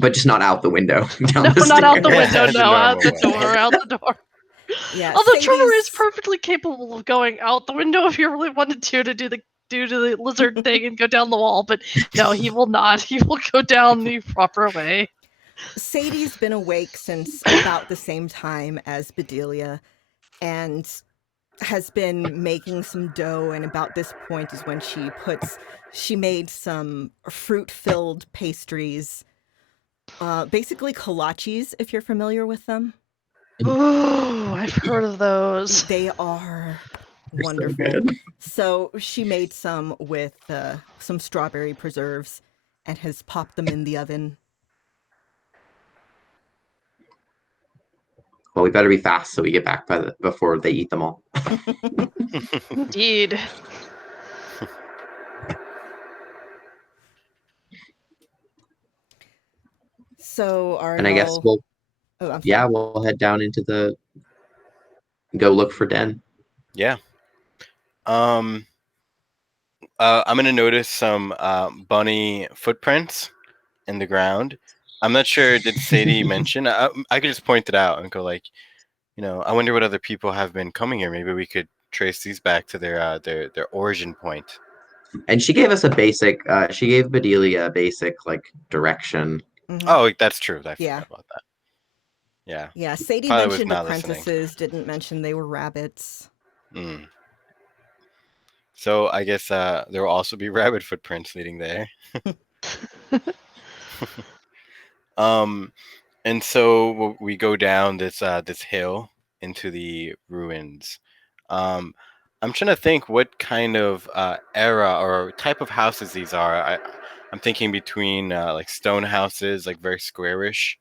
But just not out the window. No, not out the window, The no, out the normal way. door, out the door. Yeah, Although Trevor is Sadie's- perfectly capable of going out the window if you really wanted to do the lizard thing and go down the wall, but no, he will not. He will go down the proper way. Sadie's been awake since about the same time as Bedelia and has been making some dough, and about this point is when she made some fruit-filled pastries, basically kolaches, if you're familiar with them. Ooh, I've heard of those. They are They're so wonderful. good. So she made some with some strawberry preserves and has popped them in the oven. Well, we better be fast so we get back before they eat them all. Indeed. So And I guess Arnold... Oh, I'm sorry. we'll head down into go look for Den. Yeah. I'm gonna notice some bunny footprints in the ground. I'm not sure. Did Sadie mention? I could just point it out and go like, I wonder what other people have been coming here. Maybe we could trace these back to their origin point. And she gave us a basic. She gave Bedelia a basic direction. Mhm. Oh, that's true. I Yeah. forgot about that. Yeah. Yeah, Sadie Probably was mentioned not listening. apprentices, didn't mention they were rabbits. Mm. So I guess there will also be rabbit footprints leading there. And so we go down this hill into the ruins. I'm trying to think what kind of era or type of houses these are. I'm thinking between like stone houses, like very squarish,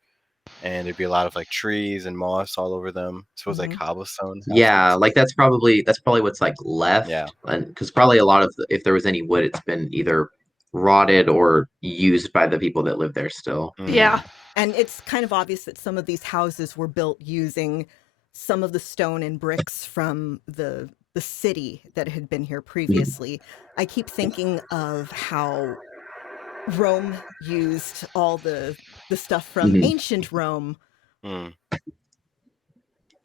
and there'd be a lot of like trees and moss all over them. I suppose like cobblestone. Yeah, houses. that's probably what's left. Yeah. And because probably a lot of if there was any wood, it's been either rotted or used by the people that live there still. Mm. Yeah. And it's kind of obvious that some of these houses were built using some of the stone and bricks from the city that had been here previously. I keep thinking of how Rome used all the stuff from Mhm. ancient Rome. Mm.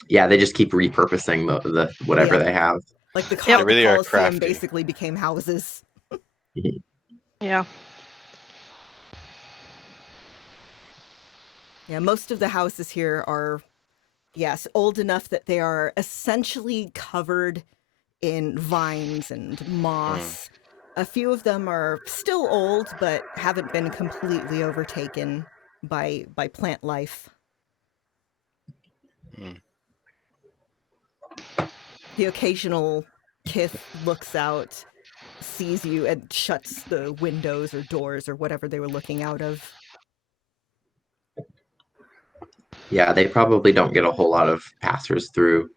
Yeah, they just keep repurposing the whatever Yeah. they have. Like the They really are Colosseum crafty. basically became houses. Yeah. Yeah, most of the houses here are, yes, old enough that they are essentially covered in vines and moss. A few of them are still old, but haven't been completely overtaken by plant life. Mm. The occasional kith looks out, sees you, and shuts the windows or doors or whatever they were looking out of. Yeah, they probably don't get a whole lot of passers through.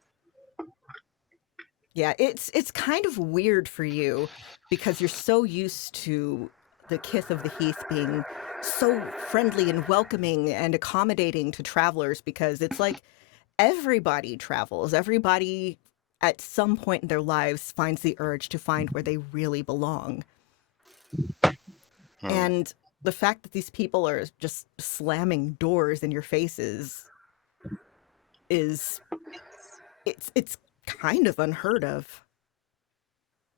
Yeah, it's kind of weird for you because you're so used to the kith of the heath being so friendly and welcoming and accommodating to travelers, because it's like everybody travels. Everybody at some point in their lives finds the urge to find where they really belong. Hmm. And the fact that these people are just slamming doors in your faces is it's kind of unheard of.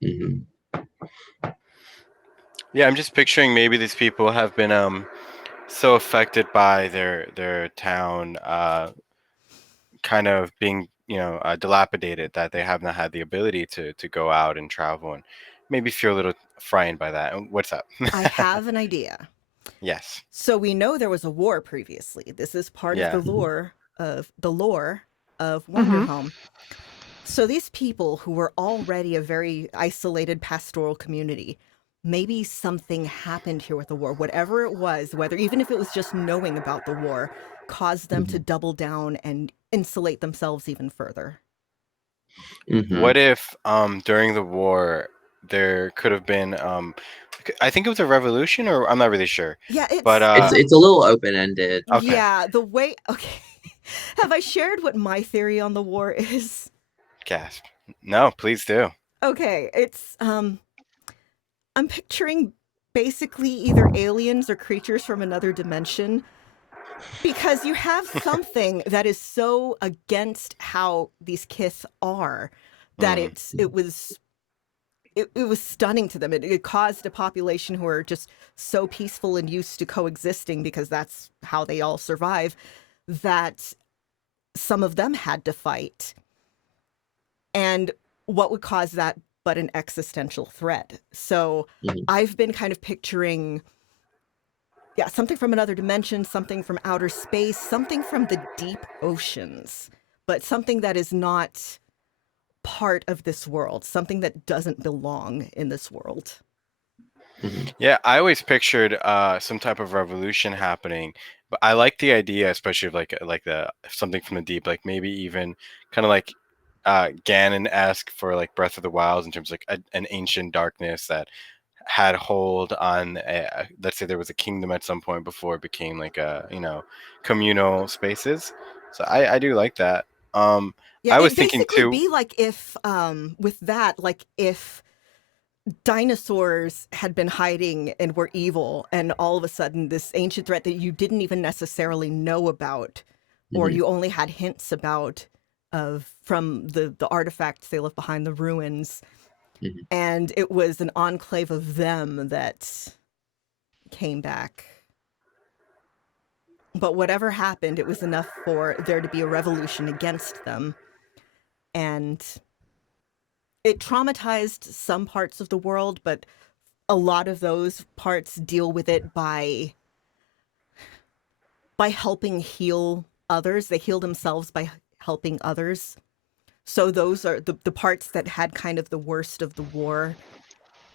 Mhm. Yeah, I'm just picturing maybe these people have been so affected by their town kind of being dilapidated that they have not had the ability to go out and travel and maybe feel a little frightened by that. And what's up? I have an idea. Yes. So we know there was a war previously. This is part of Yeah. the lore of Wonderhome. So these people who were already a very isolated pastoral community, maybe something happened here with the war. Whatever it was, whether even if it was just knowing about the war, caused them to double down and insulate themselves even further. Mhm. What if during the war there could have been I think it was a revolution, or I'm not really sure. Yeah, But It's a little open ended. Okay. yeah, the way okay. Have I shared what my theory on the war is? Gasp. No, please do. Okay, it's I'm picturing basically either aliens or creatures from another dimension, because you have something that is so against how these kith are that Mm. it was stunning to them. It caused a population who are just so peaceful and used to coexisting because that's how they all survive, that some of them had to fight. And what would cause that but an existential threat? So Mhm. I've been kind of picturing, yeah, something from another dimension, something from outer space, something from the deep oceans, but something that is not part of this world, something that doesn't belong in this world. Mhm. Yeah, I always pictured some type of revolution happening, but I like the idea, especially of like the something from the deep, like maybe even kind of like Ganon-esque for like Breath of the Wild, in terms of like an ancient darkness that had hold on. Let's say there was a kingdom at some point before it became like communal spaces. So I do like that. Yeah, I was it thinking basically too. be like if with that, like if dinosaurs had been hiding and were evil, and all of a sudden this ancient threat that you didn't even necessarily know about, or Mhm. you only had hints about of from the artifacts they left behind, the ruins, Mhm. and it was an enclave of them that came back. But whatever happened, it was enough for there to be a revolution against them, and it traumatized some parts of the world, but a lot of those parts deal with it by helping heal others. They heal themselves by helping others. So those are the parts that had kind of the worst of the war,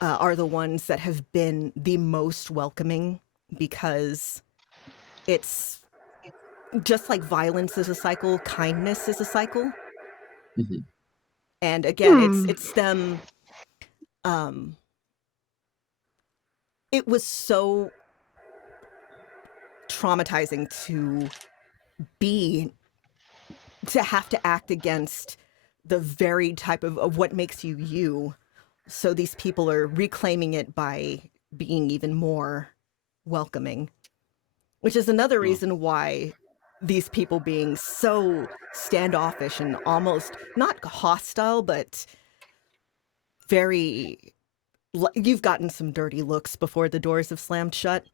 are the ones that have been the most welcoming, because it's just like violence is a cycle, kindness is a cycle. Mhm. And again, Hmm. it's them. Um, it was so traumatizing be to have to act against the very type of what makes you you. So these people are reclaiming it by being even more welcoming, which is another Hmm. reason why these people being so standoffish and almost not hostile, but very. You've gotten some dirty looks before the doors have slammed shut.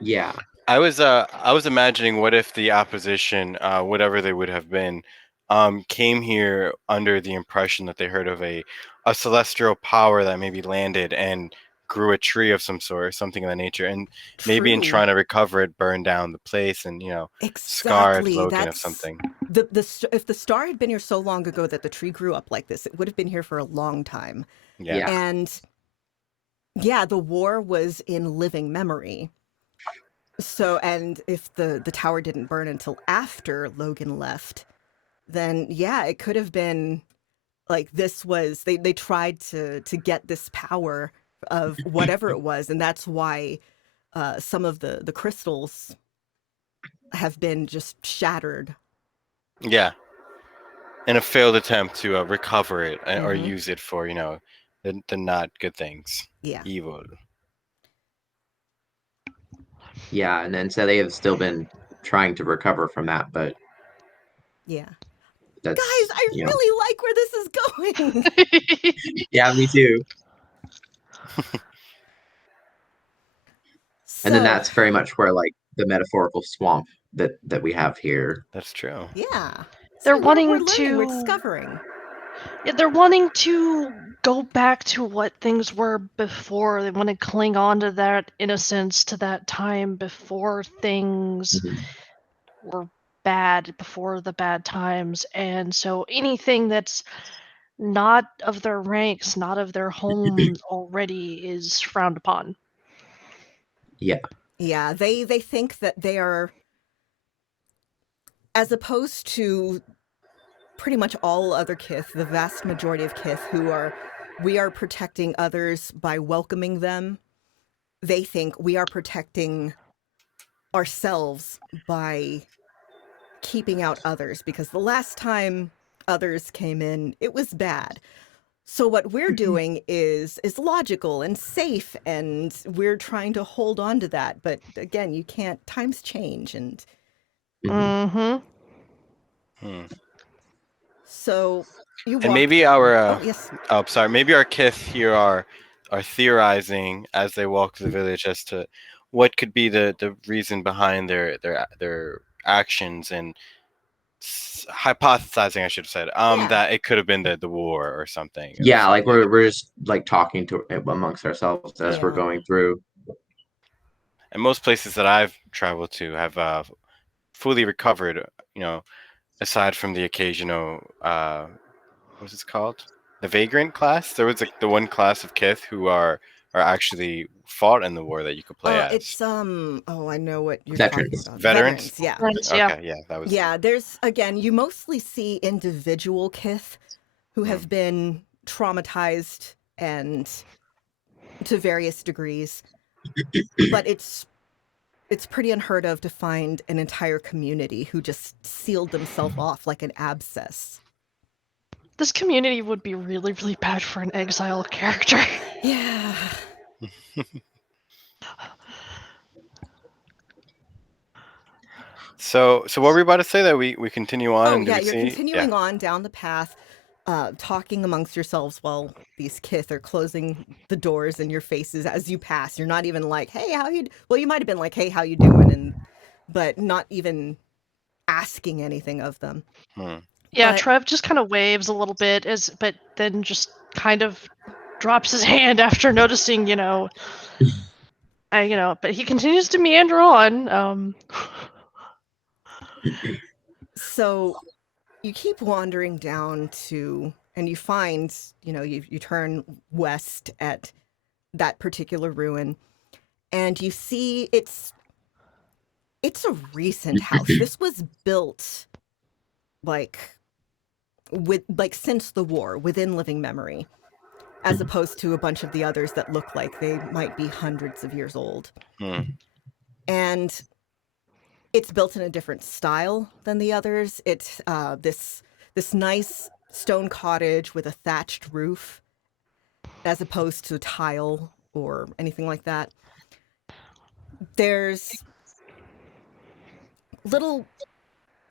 Yeah. I was imagining what if the opposition, whatever they would have been, came here under the impression that they heard of a celestial power that maybe landed and grew a tree of some sort or something of that nature, and maybe in True. trying to recover it, burned down the place and scarred Exactly. Logan of That's something. if the star had been here so long ago that the tree grew up like this, it would have been here for a long time. Yeah. And yeah, the war was in living memory. So, and if the tower didn't burn until after Logan left, then yeah, it could have been like this was they tried to get this power of whatever it was, and that's why some of the crystals have been just shattered. Yeah. In a failed attempt to recover it or Mhm. use it for the not good things, Yeah. evil. Yeah, and then so they have still been trying to recover from that, but Yeah. that's Guys, I really like where this is going. yeah, me too. And then So, that's very much where like the metaphorical swamp that we have here. That's true. yeah. They're So wanting we're learning, we're to- discovering. Yeah, they're wanting to go back to what things were before. They want to cling on to that innocence, to that time before things Mhm. were bad, before the bad times. And so anything that's not of their ranks, not of their homes already is frowned upon. Yeah. Yeah, they think that they are, as opposed to pretty much all other Kith, the vast majority of Kith we are protecting others by welcoming them. They think we are protecting ourselves by keeping out others, because the last time others came in, it was bad. So what we're doing is logical and safe, and we're trying to hold on to that. But again, you can't. Times change, and Mhm. Mm-hmm. so you And walk maybe down. our Oh yes, sorry, maybe our Kith here are theorizing as they walk through the village as to what could be the reason behind their actions, and hypothesizing, I should have said, Yeah. that it could have been the war or something. Yeah, like we're just like talking to amongst ourselves as we're Yeah. going through. And most places that I've traveled to have fully recovered, aside from the occasional what's it called? The vagrant class. There was like the one class of Kith who are actually fought in the war that you could play as. It's oh, I know what you're Veterans. talking about. Veterans? Yeah. Yeah. Okay, yeah, that was Yeah, there's again, you mostly see individual Kith who Hmm. have been traumatized and to various degrees. But it's pretty unheard of to find an entire community who just sealed themselves off like an abscess. This community would be really, really bad for an exile character. Yeah. So what were we about to say, that we continue on? Oh and do yeah, we you're see? continuing on down the path, talking amongst yourselves while these Kith are closing the doors in your faces as you pass. You're not even like, "Hey, how you?" Well, you might have been like, "Hey, how you doing?" but not even asking anything of them. Hmm. Yeah, But- Trev just kind of waves a little bit, but then just kind of drops his hand after noticing, but he continues to meander on. So you keep wandering down and you find, you turn west at that particular ruin, and you see it's a recent house. This was built since the war, within living memory, as opposed to a bunch of the others that look like they might be hundreds of years old. Hmm. And it's built in a different style than the others. It's this nice stone cottage with a thatched roof, as opposed to tile or anything like that. There's little,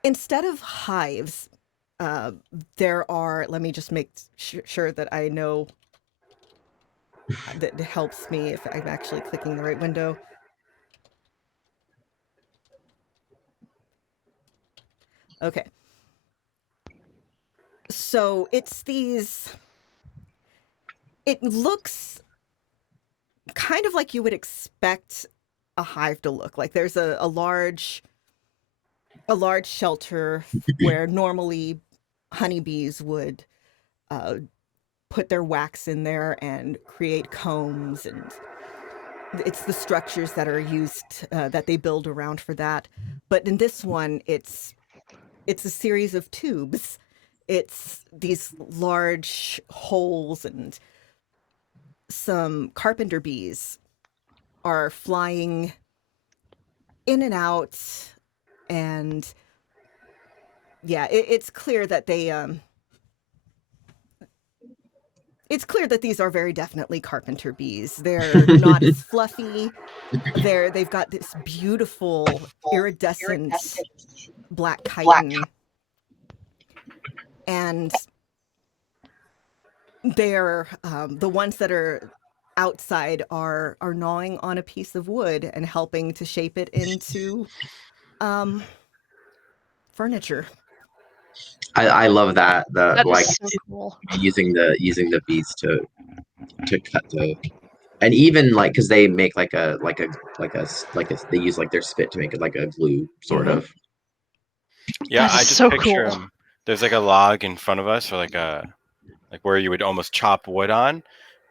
instead of hives, there are, let me just make sure that I know that helps me if I'm actually clicking the right window. Okay. So it's these. It looks kind of like you would expect a hive to look like. There's a large shelter where normally honeybees would put their wax in there and create combs, and it's the structures that are used that they build around for that. But in this one, it's a series of tubes. It's these large holes, and some carpenter bees are flying in and out, and yeah, it's clear that it's clear that these are very definitely carpenter bees. They're not as fluffy. They've got this beautiful iridescent black chitin, and they're the ones that are outside are gnawing on a piece of wood and helping to shape it into furniture. I love that That like is so cool. using the bees to cut the, and even like because they make they use like their spit to make it like a glue sort Mhm. of. Yeah, That I is just so picture cool. there's like a log in front of us, or like where you would almost chop wood on,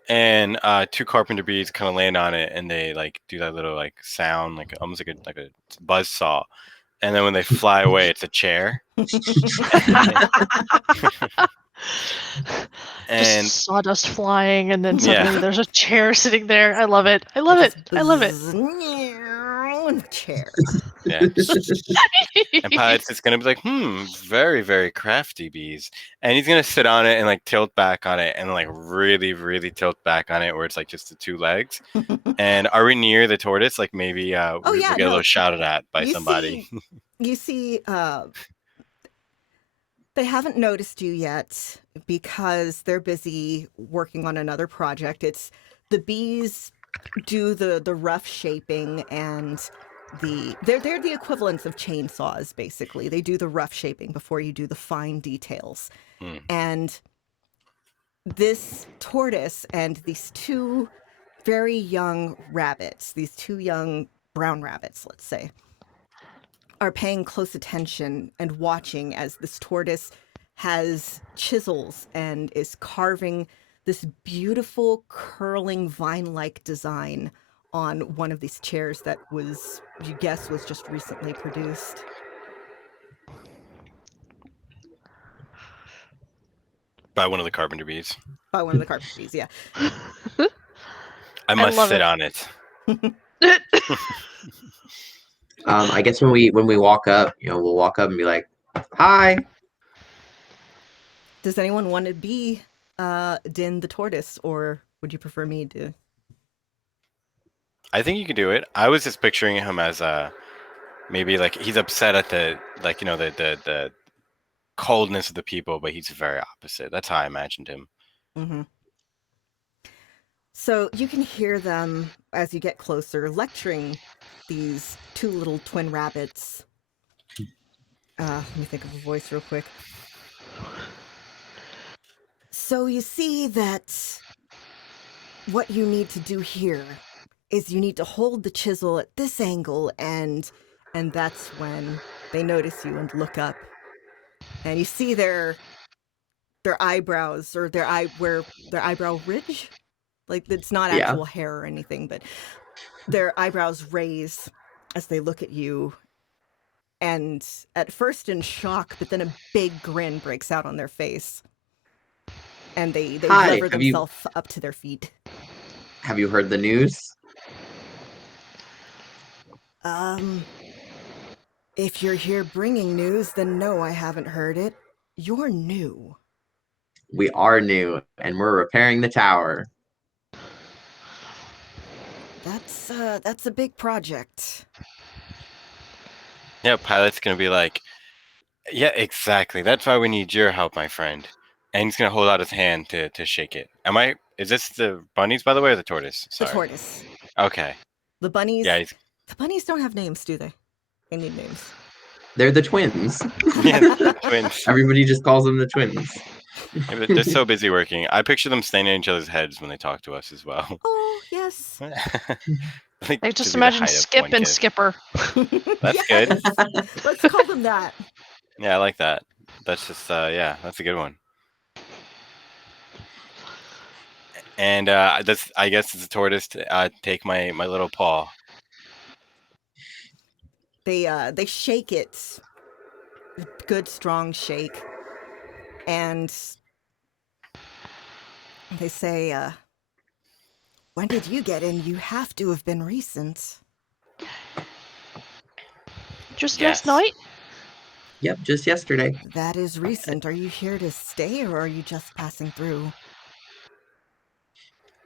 and two carpenter bees kind of land on it, and they like do that little like sound, like almost like a buzz saw, and then when they fly away, it's a chair. And Just sawdust flying, and then Yeah. suddenly there's a chair sitting there. I love it. I love Just it. I love it. chair. yeah, and Pilot's just gonna be like, very, very crafty bees, and he's gonna sit on it and like tilt back on it, and like really, really tilt back on it, where it's like just the two legs. And are we near the tortoise? Like maybe Oh, we yeah, get a no. little shouted at by You somebody. You see, they haven't noticed you yet because they're busy working on another project. It's the bees do the rough shaping, and they're the equivalents of chainsaws, basically. They do the rough shaping before you do the fine details. Hmm. And this tortoise and these two very young rabbits, these two young brown rabbits, let's say, are paying close attention and watching as this tortoise has chisels and is carving this beautiful curling vine-like design on one of these chairs that was, you guess, was just recently produced. By one of the carpenter bees. By one of the carpenter bees, yeah. I must love sit it. on it. I guess when we walk up, we'll walk up and be like, "Hi." Does anyone want to be Din the tortoise, or would you prefer me to? I think you could do it. I was just picturing him as maybe like he's upset at the like the coldness of the people, but he's very opposite. That's how I imagined him. Mm-hmm. So you can hear them as you get closer lecturing these two little twin rabbits. Let me think of a voice real quick. So you see that what you need to do here is you need to hold the chisel at this angle, and that's when they notice you and look up. And you see their eyebrows, or their eyebrow ridge. Like, it's not Yeah. actual hair or anything, but their eyebrows raise as they look at you. And at first in shock, but then a big grin breaks out on their face. And they Hi, lever have you- themselves up to their feet. Have you heard the news? If you're here bringing news, then no, I haven't heard it. You're new. We are new, and we're repairing the tower. That's a big project. Yeah, Pilot's gonna be like, yeah, exactly. That's why we need your help, my friend. And he's gonna hold out his hand to shake it. Am I Is this the bunnies, by the way, or the tortoise? The Sorry. tortoise. Okay. The bunnies. Yeah. He's, The bunnies don't have names, do they? They need names. They're the twins. yeah, twins. Everybody just calls them the twins. Yeah, but they're so busy working. I picture them staying in each other's heads when they talk to us as well. Oh, yes. Like, I to just be the imagine height of Skip one and kiss. Skipper. That's good. Let's call them that. Yeah, I like that. That's just yeah, that's a good one. And that's I guess it's a tortoise to take my little paw. They shake it. Good strong shake. And they say, when did you get in? You have to have been recent. Just Yes. last night? Yep, just yesterday. That is recent. Are you here to stay or are you just passing through?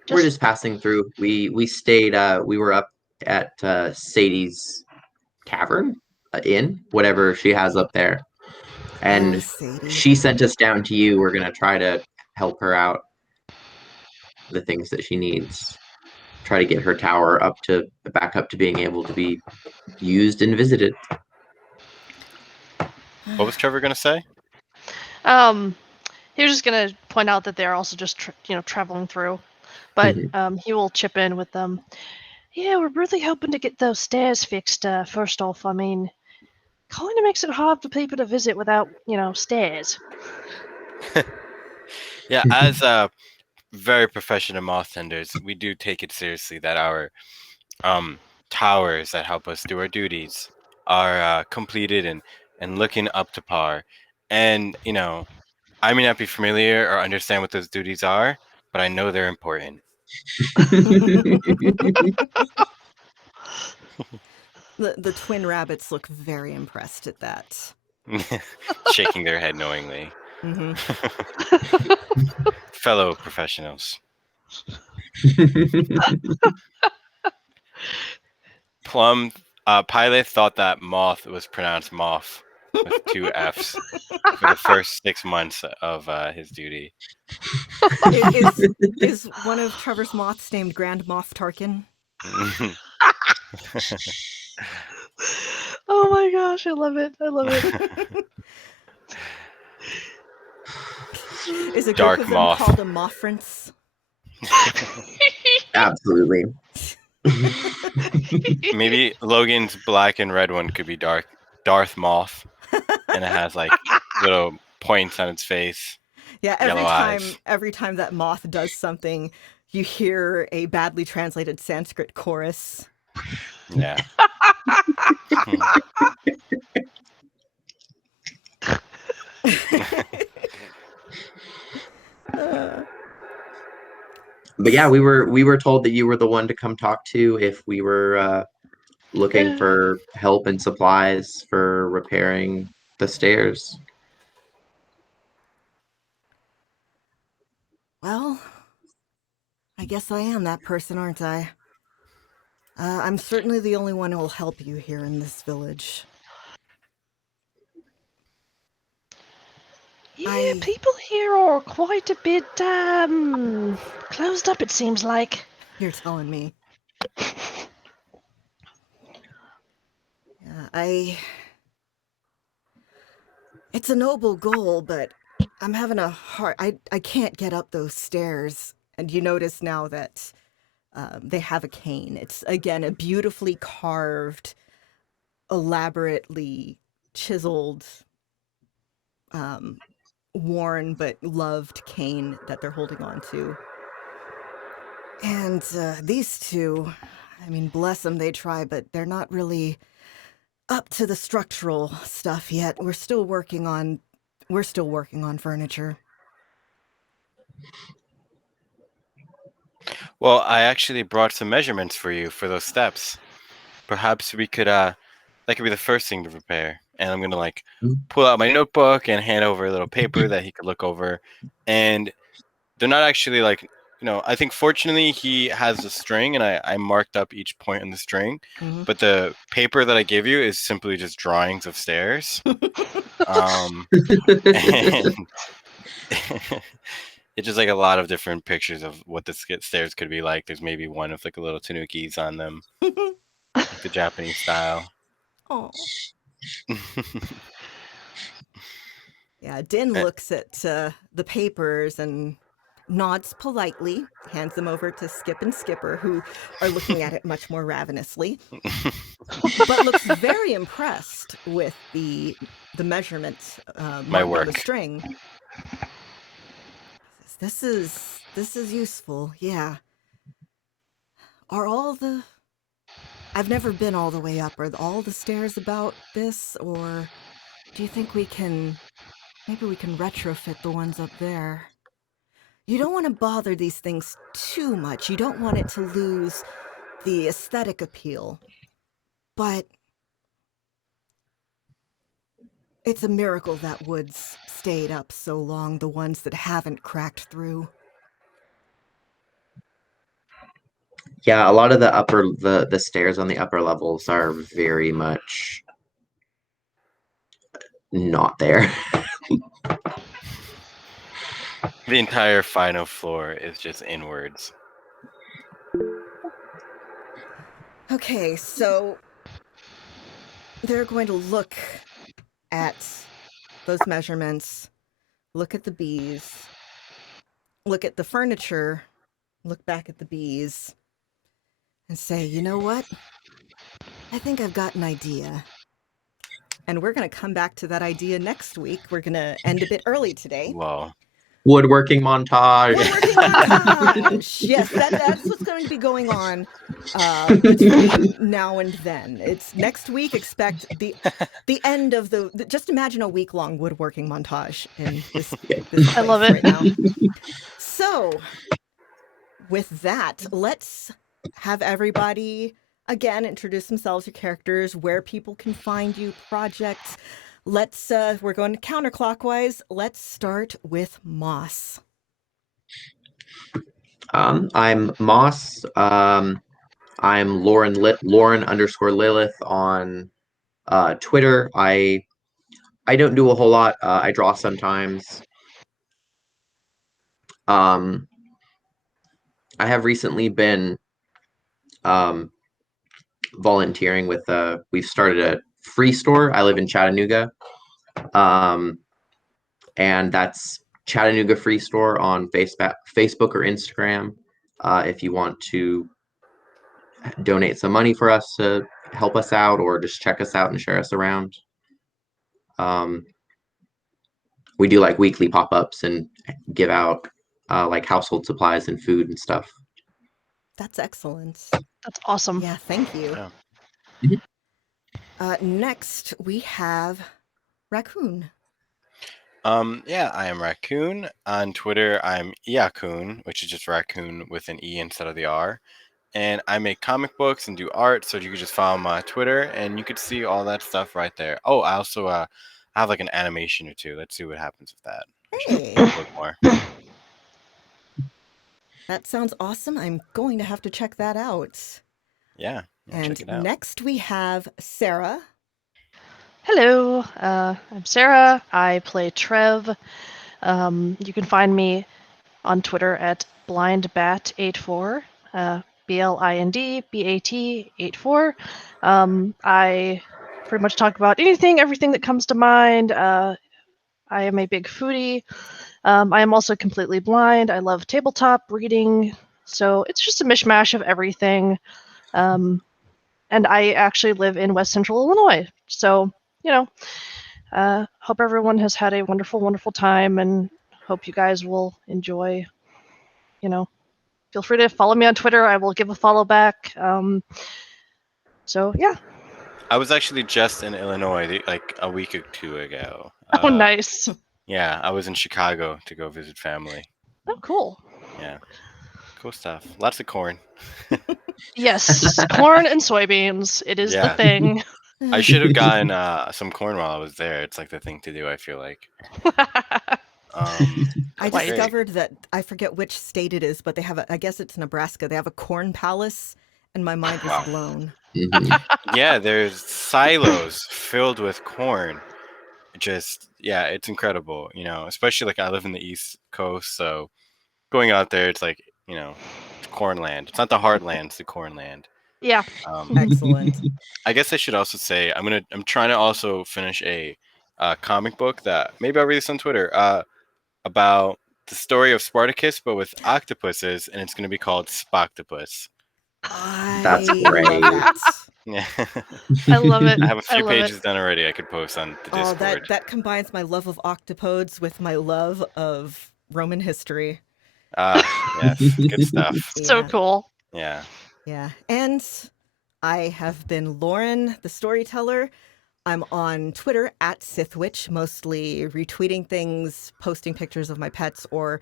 We're just passing through. We stayed. We were up at Sadie's tavern, inn, whatever she has up there, and Sadie. she sent us down to you. We're gonna try to help her out. The things that she needs. Try to get her tower back up to being able to be used and visited. What was Trevor gonna say? He was just gonna point out that they're also just traveling through, but he will chip in with them. Yeah, we're really hoping to get those stairs fixed. First off, I mean, kind of makes it hard for people to visit without stairs. Yeah, as very professional moth tenders, we do take it seriously that our towers that help us do our duties are completed and looking up to par. And I may not be familiar or understand what those duties are, but I know they're important. The twin rabbits look very impressed at that. Shaking their head knowingly. Mm-hmm. Fellow professionals. Plum Pilot thought that moth was pronounced moth with 2 F's for the first 6 months of his duty. Is one of Trevor's moths named Grand Moff Tarkin? Oh my gosh, I love it. I love it. Is a Dark group of them moth. called a Moffrance? Absolutely. Maybe Logan's black and red one could be Darth Moth, and it has like little points on its face. Yeah, Yellow eyes. every time that moth does something, you hear a badly translated Sanskrit chorus. Yeah. But yeah, we were told that you were the one to come talk to if we were looking for help and supplies for repairing the stairs. Well, I guess I am that person, aren't I? I'm certainly the only one who will help you here in this village. Yeah, people here are quite a bit closed up, it seems like. You're telling me. Yeah, it's a noble goal, but I'm having a hard... I can't get up those stairs. And you notice now that they have a cane. It's, again, a beautifully carved, elaborately chiseled, worn but loved cane that they're holding on to. And these two, I mean, bless them, they try, but they're not really up to the structural stuff yet. We're still working on furniture. Well, I actually brought some measurements for you for those steps. Perhaps we could that could be the first thing to prepare. And I'm gonna pull out my notebook and hand over a little paper that he could look over. And they're not actually I think fortunately he has a string and I marked up each point on the string. Mm-hmm. But the paper that I give you is simply just drawings of stairs. And it's just like a lot of different pictures of what the stairs could be like. There's maybe one with like a little tanukis on them, like the Japanese style. Oh. Yeah, Din Eh. looks at the papers and nods politely, hands them over to Skip and Skipper, who are looking at it much more ravenously, but looks very impressed with the measurements My marked on the work. string. This is useful, yeah. Are all the... I've never been all the way up. Are all the stairs about this, or do you think we can... Maybe we can retrofit the ones up there? You don't want to bother these things too much. You don't want it to lose the aesthetic appeal. But it's a miracle that wood's stayed up so long, the ones that haven't cracked through. Yeah, a lot of the stairs on the upper levels are very much not there. The entire final floor is just inwards. Okay, so they're going to look at those measurements, look at the bees, look at the furniture, look back at the bees, and say, you know what? I think I've got an idea. And we're going to come back to that idea next week. We're going to end a bit early today. Whoa. Woodworking montage. Woodworking montage! Yes, that's what's going to be going on between now and then. It's next week. Expect the end of just imagine a week-long woodworking montage in this I love place it. right now. So, with that, let's have everybody again introduce themselves, your characters, where people can find you, projects. Let's we're going counterclockwise. Let's start with Moss. I'm Moss. I'm Lauren _Lilith on Twitter. I don't do a whole lot. I draw sometimes. I have recently been volunteering with we've started a free store. I live in Chattanooga. And that's Chattanooga Free Store on Facebook or Instagram. If you want to donate some money for us to help us out, or just check us out and share us around. We do like weekly pop-ups and give out like household supplies and food and stuff. That's excellent. That's awesome. Yeah, thank you. Yeah. Next, we have Raccoon. Yeah, I am Raccoon. On Twitter, I'm Iakun, which is just raccoon with an E instead of the R. And I make comic books and do art, so you could just follow my Twitter and you could see all that stuff right there. Oh, I also have like an animation or two. Let's see what happens with that. Hey, Look more. that sounds awesome. I'm going to have to check that out. Yeah. And check it out. next we have Sarah. Hello, I'm Sarah. I play Trev. You can find me on Twitter at blindbat84, BLINDBAT84. I pretty much talk about everything that comes to mind. I am a big foodie. I am also completely blind. I love tabletop reading, so it's just a mishmash of everything. And I actually live in West Central Illinois, so hope everyone has had a wonderful, wonderful time, and hope you guys will enjoy. Feel free to follow me on Twitter. I will give a follow back. So yeah. I was actually just in Illinois like a week or two ago. Oh, nice. Yeah, I was in Chicago to go visit family. Oh, cool. Yeah. Cool stuff. Lots of corn. Yes, corn and soybeans. It is the Yeah. thing. I should have gotten some corn while I was there. It's like the thing to do, I feel like. I Great. discovered that, I forget which state it is, but they have I guess it's Nebraska. They have a corn palace, and my mind was Wow. blown. Mhm. Yeah, there's silos filled with corn. It's incredible, especially like I live in the East Coast, so going out there, it's like, it's Cornland. It's not the Heartland, it's the Cornland. Yeah. Excellent. I guess I should also say I'm trying to also finish a comic book that maybe I'll release on Twitter about the story of Spartacus, but with octopuses, and it's going to be called Spoctopus. That's I great. love that. Yeah, I love it. I have a I few love it. pages done already. I could post on the Oh, Discord. that combines my love of octopodes with my love of Roman history. Yes, good stuff. So Yeah. cool. Yeah. Yeah. And I have been Lauren, the storyteller. I'm on Twitter at Sithwitch, mostly retweeting things, posting pictures of my pets, or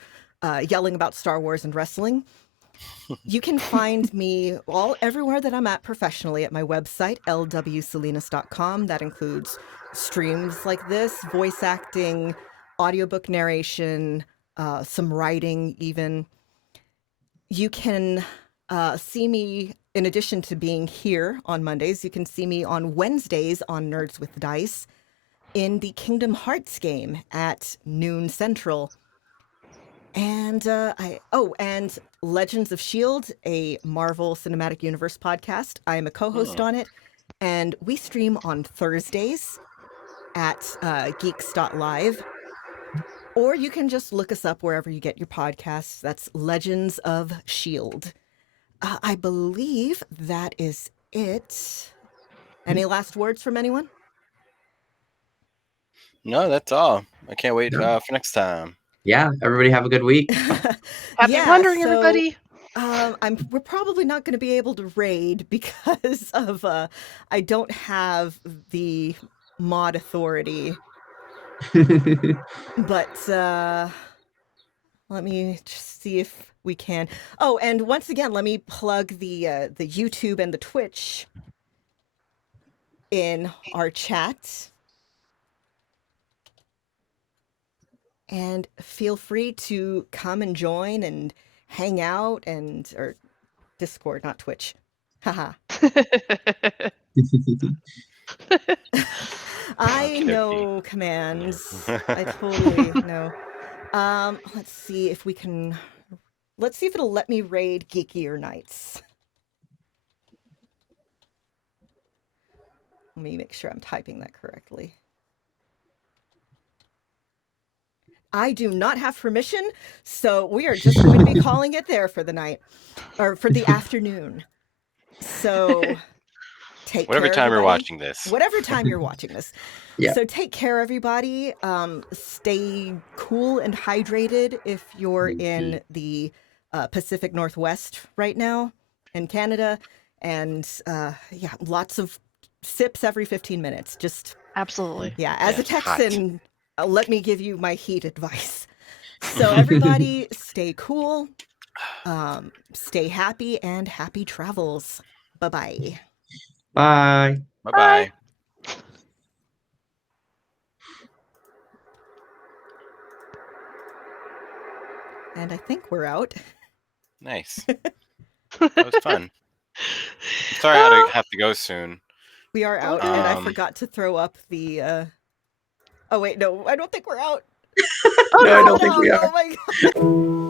yelling about Star Wars and wrestling. You can find me everywhere that I'm at professionally at my website, lwsalinas.com. That includes streams like this, voice acting, audiobook narration, some writing even. You can see me, in addition to being here on Mondays, you can see me on Wednesdays on Nerds with Dice in the Kingdom Hearts game at noon Central. And and Legends of S.H.I.E.L.D., a Marvel Cinematic Universe podcast. I am a co-host on it, and we stream on Thursdays at geeks.live. Or you can just look us up wherever you get your podcasts. That's Legends of S.H.I.E.L.D. I believe that is it. Any last words from anyone? No, that's all. I can't wait for next time. Yeah, everybody have a good week. Happy wandering, everybody. We're probably not going to be able to raid because of I don't have the mod authority. But let me just see if we can. Oh, and once again, let me plug the YouTube and the Twitch in our chat. And feel free to come and join and hang out or Discord, not Twitch. Haha. I know commands. I totally know. Let's see if it'll let me raid Geekier Nights. Let me make sure I'm typing that correctly. I do not have permission, so we are just going to be calling it there for the night, or for the afternoon. So take Whatever care, time you're everybody. watching this. Whatever time you're watching this. Yeah. So take care, everybody. Stay cool and hydrated if you're in the Pacific Northwest right now in Canada. And lots of sips every 15 minutes. Just Absolutely. yeah, as a Yes, hot. Texan, let me give you my heat advice. So everybody stay cool, stay happy, and happy travels. Bye-bye. Bye. Bye-bye. And I think we're out. Nice. That was fun. Sorry I have to go soon. We are out, and I forgot to throw up the oh wait, no, I don't think we're out. No, I don't think we are. Oh my god.